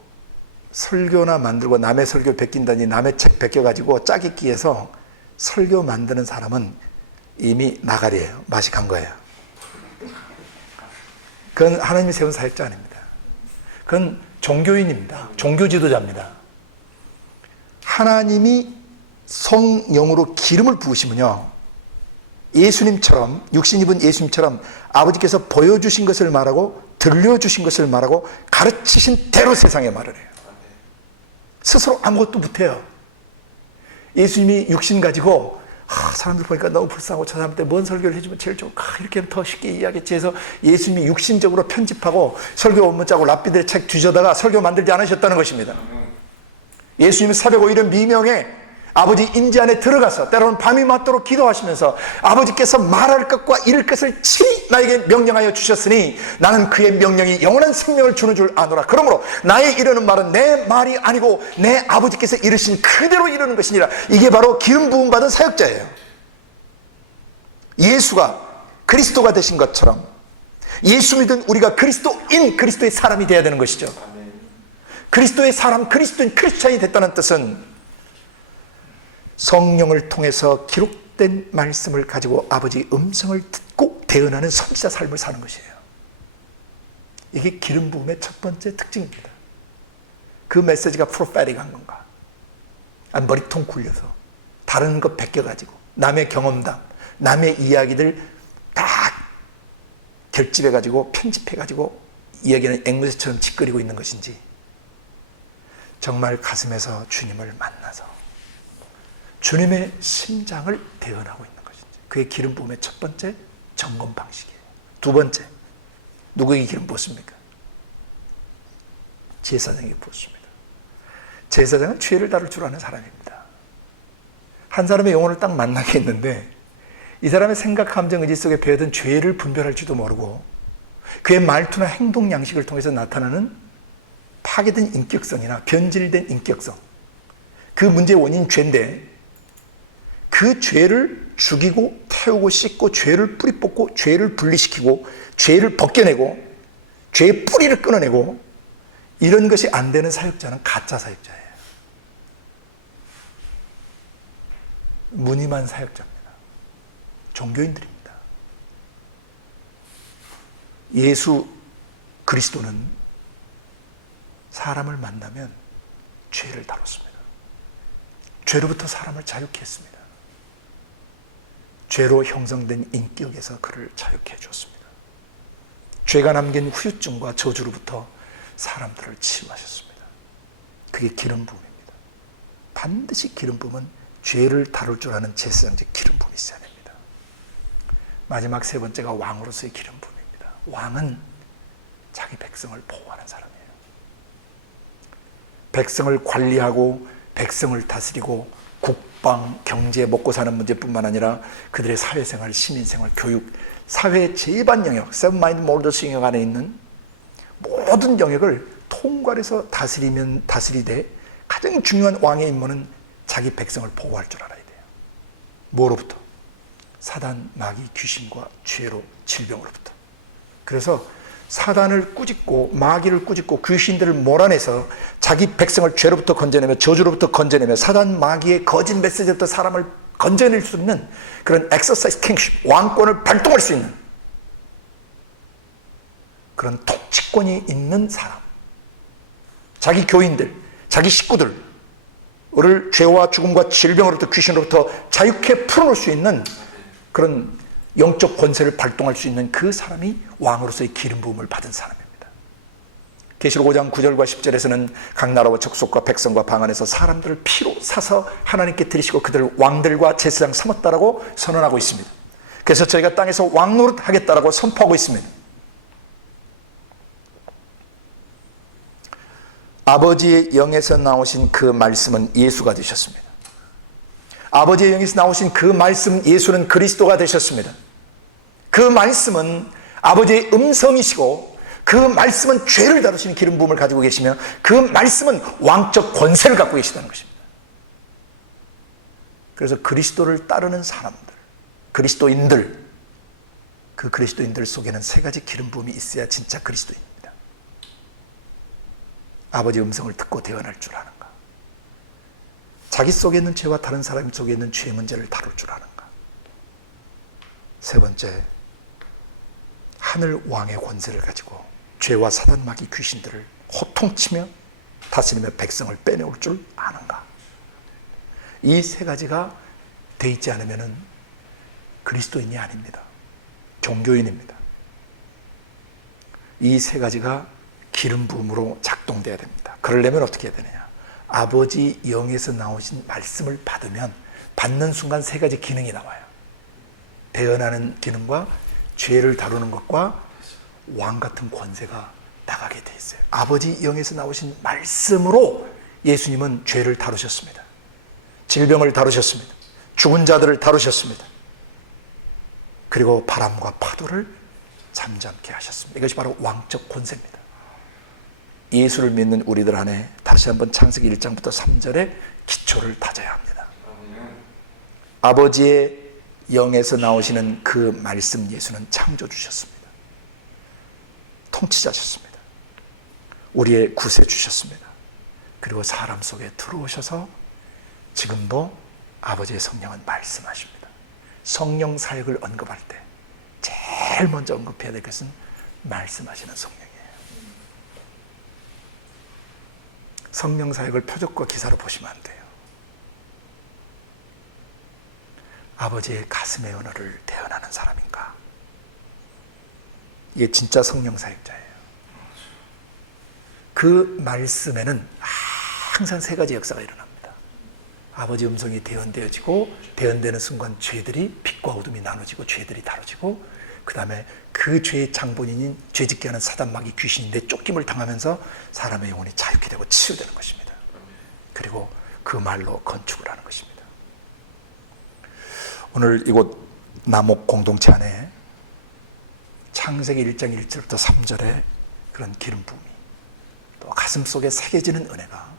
설교나 만들고 남의 설교 베낀다니 남의 책 베껴가지고 짜깁기 해서 설교 만드는 사람은 이미 나가리예요. 맛이 간 거예요. 그건 하나님이 세운 사역자 아닙니다. 그건 종교인입니다. 종교 지도자입니다. 하나님이 성령으로 기름을 부으시면요, 예수님처럼, 육신 입은 예수님처럼 아버지께서 보여주신 것을 말하고 들려주신 것을 말하고 가르치신 대로 세상에 말을 해요. 스스로 아무것도 못해요. 예수님이 육신 가지고 사람들 보니까 너무 불쌍하고 저 사람한테 뭔 설교를 해주면 제일 좋을까, 이렇게 하면 더 쉽게 이해하겠지 해서 예수님이 육신적으로 편집하고 설교 원문 짜고 랍비들의 책 뒤져다가 설교 만들지 않으셨다는 것입니다. 예수님은 405일은 미명에 아버지 임재 안에 들어가서 때로는 밤이 맞도록 기도하시면서 아버지께서 말할 것과 이룰 것을 친히 나에게 명령하여 주셨으니 나는 그의 명령이 영원한 생명을 주는 줄 아노라. 그러므로 나의 이르는 말은 내 말이 아니고 내 아버지께서 이르신 그대로 이르는 것이니라. 이게 바로 기름 부음 받은 사역자예요. 예수가 그리스도가 되신 것처럼 예수 믿은 우리가 그리스도인, 그리스도의 사람이 되어야 되는 것이죠. 그리스도의 사람, 그리스도인, 크리스찬이 됐다는 뜻은 성령을 통해서 기록된 말씀을 가지고 아버지 음성을 듣고 대언하는 선지자 삶을 사는 것이에요. 이게 기름 부음의 첫 번째 특징입니다. 그 메시지가 프로페틱한 건가? 아니 머리통 굴려서 다른 것 베껴가지고 남의 경험담, 남의 이야기들 다 결집해가지고 편집해가지고 이야기는 앵무새처럼 짓거리고 있는 것인지, 정말 가슴에서 주님을 만나서 주님의 심장을 대언하고 있는 것인지, 그게 기름 부음의 첫 번째 점검 방식이에요. 두 번째, 누구에게 기름 부었습니까? 제사장에게 부었습니다. 제사장은 죄를 다룰 줄 아는 사람입니다. 한 사람의 영혼을 딱 만나게 했는데 이 사람의 생각, 감정, 의지 속에 배어든 죄를 분별할 줄도 모르고 그의 말투나 행동 양식을 통해서 나타나는 파괴된 인격성이나 변질된 인격성, 그 문제의 원인인 죄인데 그 죄를 죽이고 태우고 씻고 죄를 뿌리 뽑고 죄를 분리시키고 죄를 벗겨내고 죄의 뿌리를 끊어내고 이런 것이 안 되는 사역자는 가짜 사역자예요. 무늬만 사역자입니다. 종교인들입니다. 예수 그리스도는 사람을 만나면 죄를 다뤘습니다. 죄로부터 사람을 자유케 했습니다. 죄로 형성된 인격에서 그를 자유케 해주었습니다. 죄가 남긴 후유증과 저주로부터 사람들을 치유하셨습니다. 그게 기름 부음입니다. 반드시 기름 부음은 죄를 다룰 줄 아는 제사장적 기름 부음이 있어야 됩니다. 마지막 세 번째가 왕으로서의 기름 부음입니다. 왕은 자기 백성을 보호하는 사람이에요. 백성을 관리하고 백성을 다스리고 국방, 경제, 먹고 사는 문제뿐만 아니라 그들의 사회생활, 시민생활, 교육, 사회의 제반 영역, 세븐 마인드 몰더스 영역 안에 있는 모든 영역을 통괄해서 다스리되 가장 중요한 왕의 임무는 자기 백성을 보호할 줄 알아야 돼요. 뭐로부터? 사단, 마귀, 귀신과 죄로, 질병으로부터. 그래서 사단을 꾸짖고 마귀를 꾸짖고 귀신들을 몰아내서 자기 백성을 죄로부터 건져내며 저주로부터 건져내며 사단 마귀의 거짓 메시지부터 사람을 건져낼 수 있는 그런 엑서사이즈 킹십, 왕권을 발동할 수 있는 그런 통치권이 있는 사람, 자기 교인들, 자기 식구들을 죄와 죽음과 질병으로부터 귀신으로부터 자유케 풀어놓을 수 있는 그런 영적 권세를 발동할 수 있는 그 사람이 왕으로서의 기름 부음을 받은 사람입니다. 계시록 5장 9절과 10절에서는 각 나라와 족속과 백성과 방 안에서 사람들을 피로 사서 하나님께 드리시고 그들을 왕들과 제사장 삼았다라고 선언하고 있습니다. 그래서 저희가 땅에서 왕노릇 하겠다라고 선포하고 있습니다. 아버지의 영에서 나오신 그 말씀은 예수가 되셨습니다. 아버지의 영에서 나오신 그 말씀 예수는 그리스도가 되셨습니다. 그 말씀은 아버지의 음성이시고 그 말씀은 죄를 다루시는 기름 부음을 가지고 계시며 그 말씀은 왕적 권세를 갖고 계시다는 것입니다. 그래서 그리스도를 따르는 사람들, 그리스도인들, 그 그리스도인들 속에는 세 가지 기름 부음이 있어야 진짜 그리스도인입니다. 아버지의 음성을 듣고 대언할 줄 아는가? 자기 속에 있는 죄와 다른 사람 속에 있는 죄 문제를 다룰 줄 아는가? 세 번째, 하늘 왕의 권세를 가지고 죄와 사단 마귀 귀신들을 호통치며 다스리며 백성을 빼내올 줄 아는가? 이 세 가지가 돼 있지 않으면 그리스도인이 아닙니다. 종교인입니다. 이 세 가지가 기름 부음으로 작동돼야 됩니다. 그러려면 어떻게 해야 되느냐? 아버지 영에서 나오신 말씀을 받으면 받는 순간 세 가지 기능이 나와요. 대언하는 기능과 죄를 다루는 것과 왕 같은 권세가 나가게 돼 있어요. 아버지 영에서 나오신 말씀으로 예수님은 죄를 다루셨습니다. 질병을 다루셨습니다. 죽은 자들을 다루셨습니다. 그리고 바람과 파도를 잠잠케 하셨습니다. 이것이 바로 왕적 권세입니다. 예수를 믿는 우리들 안에 다시 한번 창세기 1장부터 3절에 기초를 다져야 합니다. 아버지의 영에서 나오시는 그 말씀 예수는 창조주셨습니다. 통치자셨습니다. 우리의 구세주셨습니다. 그리고 사람 속에 들어오셔서 지금도 아버지의 성령은 말씀하십니다. 성령 사역을 언급할 때 제일 먼저 언급해야 될 것은 말씀하시는 성령이에요. 성령 사역을 표적과 기사로 보시면 안 돼요. 아버지의 가슴의 언어를 대언하는 사람인가? 이게 진짜 성령 사역자예요. 그 말씀에는 항상 세 가지 역사가 일어납니다. 아버지 음성이 대언되어지고 대언되는 순간 죄들이 빛과 어둠이 나눠지고 죄들이 다뤄지고 그 다음에 그 죄의 장본인인 죄짓게 하는 사단마귀 귀신인데 쫓김을 당하면서 사람의 영혼이 자유케 되고 치유되는 것입니다. 그리고 그 말로 건축을 하는 것입니다. 오늘 이곳 남옥 공동체 안에 창세기 1장 1절부터 3절에 그런 기름 부음이 또 가슴속에 새겨지는 은혜가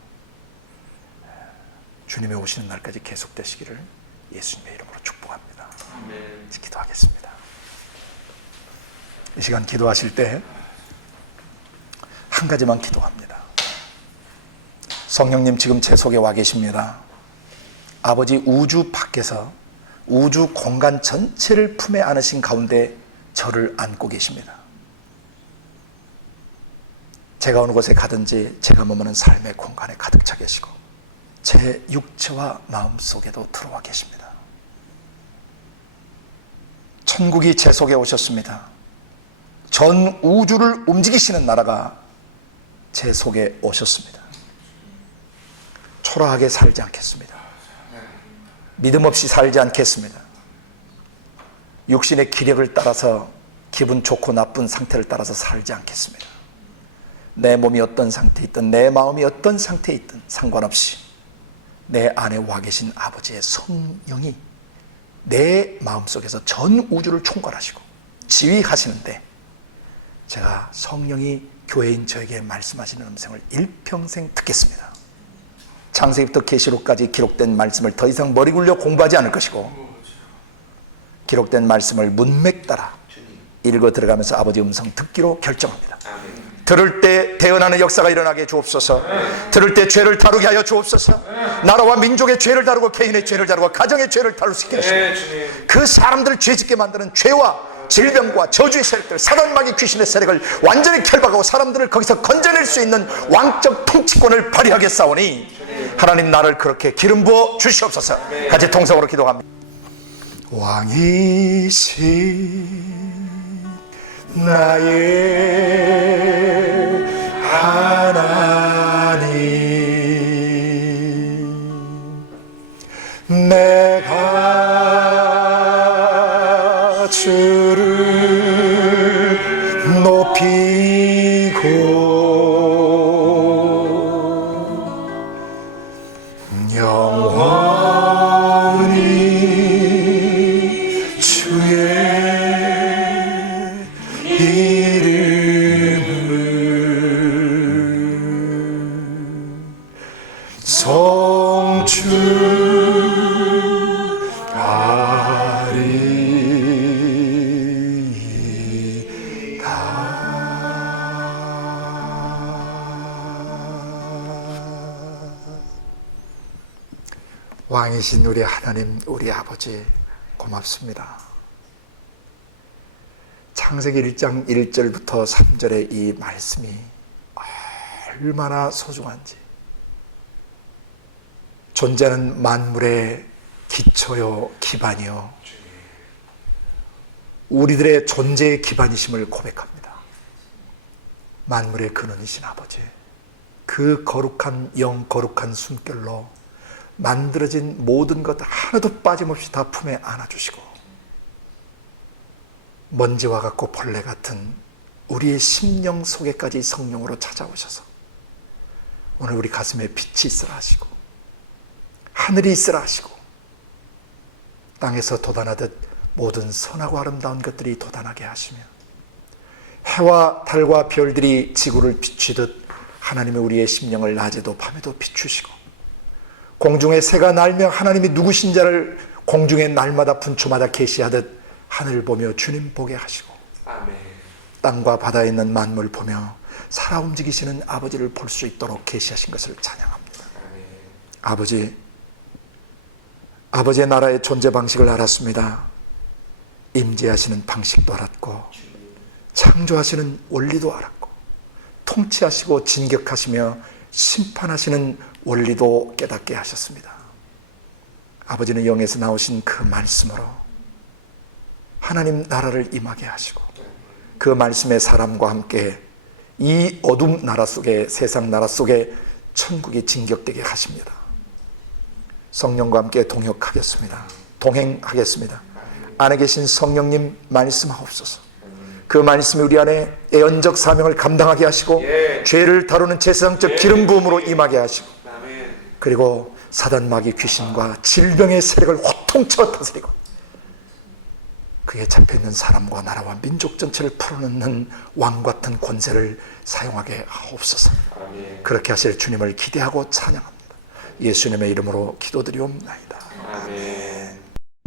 주님의 오시는 날까지 계속되시기를 예수님의 이름으로 축복합니다. 기도하겠습니다. 이 시간 기도하실 때 한 가지만 기도합니다. 성령님 지금 제 속에 와 계십니다. 아버지 우주 밖에서 우주 공간 전체를 품에 안으신 가운데 저를 안고 계십니다. 제가 어느 곳에 가든지 제가 머무는 삶의 공간에 가득 차 계시고 제 육체와 마음 속에도 들어와 계십니다. 천국이 제 속에 오셨습니다. 전 우주를 움직이시는 나라가 제 속에 오셨습니다. 초라하게 살지 않겠습니다. 믿음 없이 살지 않겠습니다. 육신의 기력을 따라서 기분 좋고 나쁜 상태를 따라서 살지 않겠습니다. 내 몸이 어떤 상태에 있든 내 마음이 어떤 상태에 있든 상관없이 내 안에 와 계신 아버지의 성령이 내 마음속에서 전 우주를 총괄하시고 지휘하시는데 제가 성령이 교회인 저에게 말씀하시는 음성을 일평생 듣겠습니다. 창세기부터 계시록까지 기록된 말씀을 더 이상 머리 굴려 공부하지 않을 것이고 기록된 말씀을 문맥 따라 읽어 들어가면서 아버지 음성 듣기로 결정합니다. 들을 때 대언하는 역사가 일어나게 주옵소서. 들을 때 죄를 다루게 하여 주옵소서. 나라와 민족의 죄를 다루고 개인의 죄를 다루고 가정의 죄를 다룰 수 있게 하시고 그 사람들을 죄짓게 만드는 죄와 질병과 저주의 세력들, 사단마귀 귀신의 세력을 완전히 결박하고 사람들을 거기서 건져낼 수 있는 왕적 통치권을 발휘하겠사오니 하나님 나를 그렇게 기름 부어 주시옵소서. 같이 통성으로 기도합니다. 왕이신 나의 하나님, 내가 주를 높이고 영원히 주의 이름을 왕이신 우리 하나님, 우리 아버지 고맙습니다. 창세기 1장 1절부터 3절의 이 말씀이 얼마나 소중한지, 존재하는 만물의 기초요 기반이요 우리들의 존재의 기반이심을 고백합니다. 만물의 근원이신 아버지, 그 거룩한 영, 거룩한 숨결로 만들어진 모든 것 하나도 빠짐없이 다 품에 안아주시고 먼지와 같고 벌레 같은 우리의 심령 속에까지 성령으로 찾아오셔서 오늘 우리 가슴에 빛이 있으라 하시고 하늘이 있으라 하시고 땅에서 돋아나듯 모든 선하고 아름다운 것들이 돋아나게 하시며 해와 달과 별들이 지구를 비추듯 하나님의 우리의 심령을 낮에도 밤에도 비추시고 공중의 새가 날며 하나님이 누구신 자를 공중의 날마다 분초마다 계시하듯 하늘을 보며 주님 보게 하시고 아멘. 땅과 바다에 있는 만물을 보며 살아 움직이시는 아버지를 볼 수 있도록 계시하신 것을 찬양합니다. 아멘. 아버지의 나라의 존재 방식을 알았습니다. 임재하시는 방식도 알았고 창조하시는 원리도 알았고 통치하시고 진격하시며 심판하시는 원리도 깨닫게 하셨습니다. 아버지는 영에서 나오신 그 말씀으로 하나님 나라를 임하게 하시고 그 말씀의 사람과 함께 이 어둠 나라 속에, 세상 나라 속에 천국이 진격되게 하십니다. 성령과 함께 동역하겠습니다. 동행하겠습니다. 안에 계신 성령님 말씀하옵소서. 그 말씀이 우리 안에 애언적 사명을 감당하게 하시고 죄를 다루는 제사장적 기름 부음으로 임하게 하시고, 그리고 사단 마귀 귀신과 질병의 세력을 호통쳐 다스리고 그에 잡혀있는 사람과 나라와 민족 전체를 풀어놓는 왕 같은 권세를 사용하게 하옵소서. 그렇게 하실 주님을 기대하고 찬양합니다. 예수님의 이름으로 기도드리옵나이다.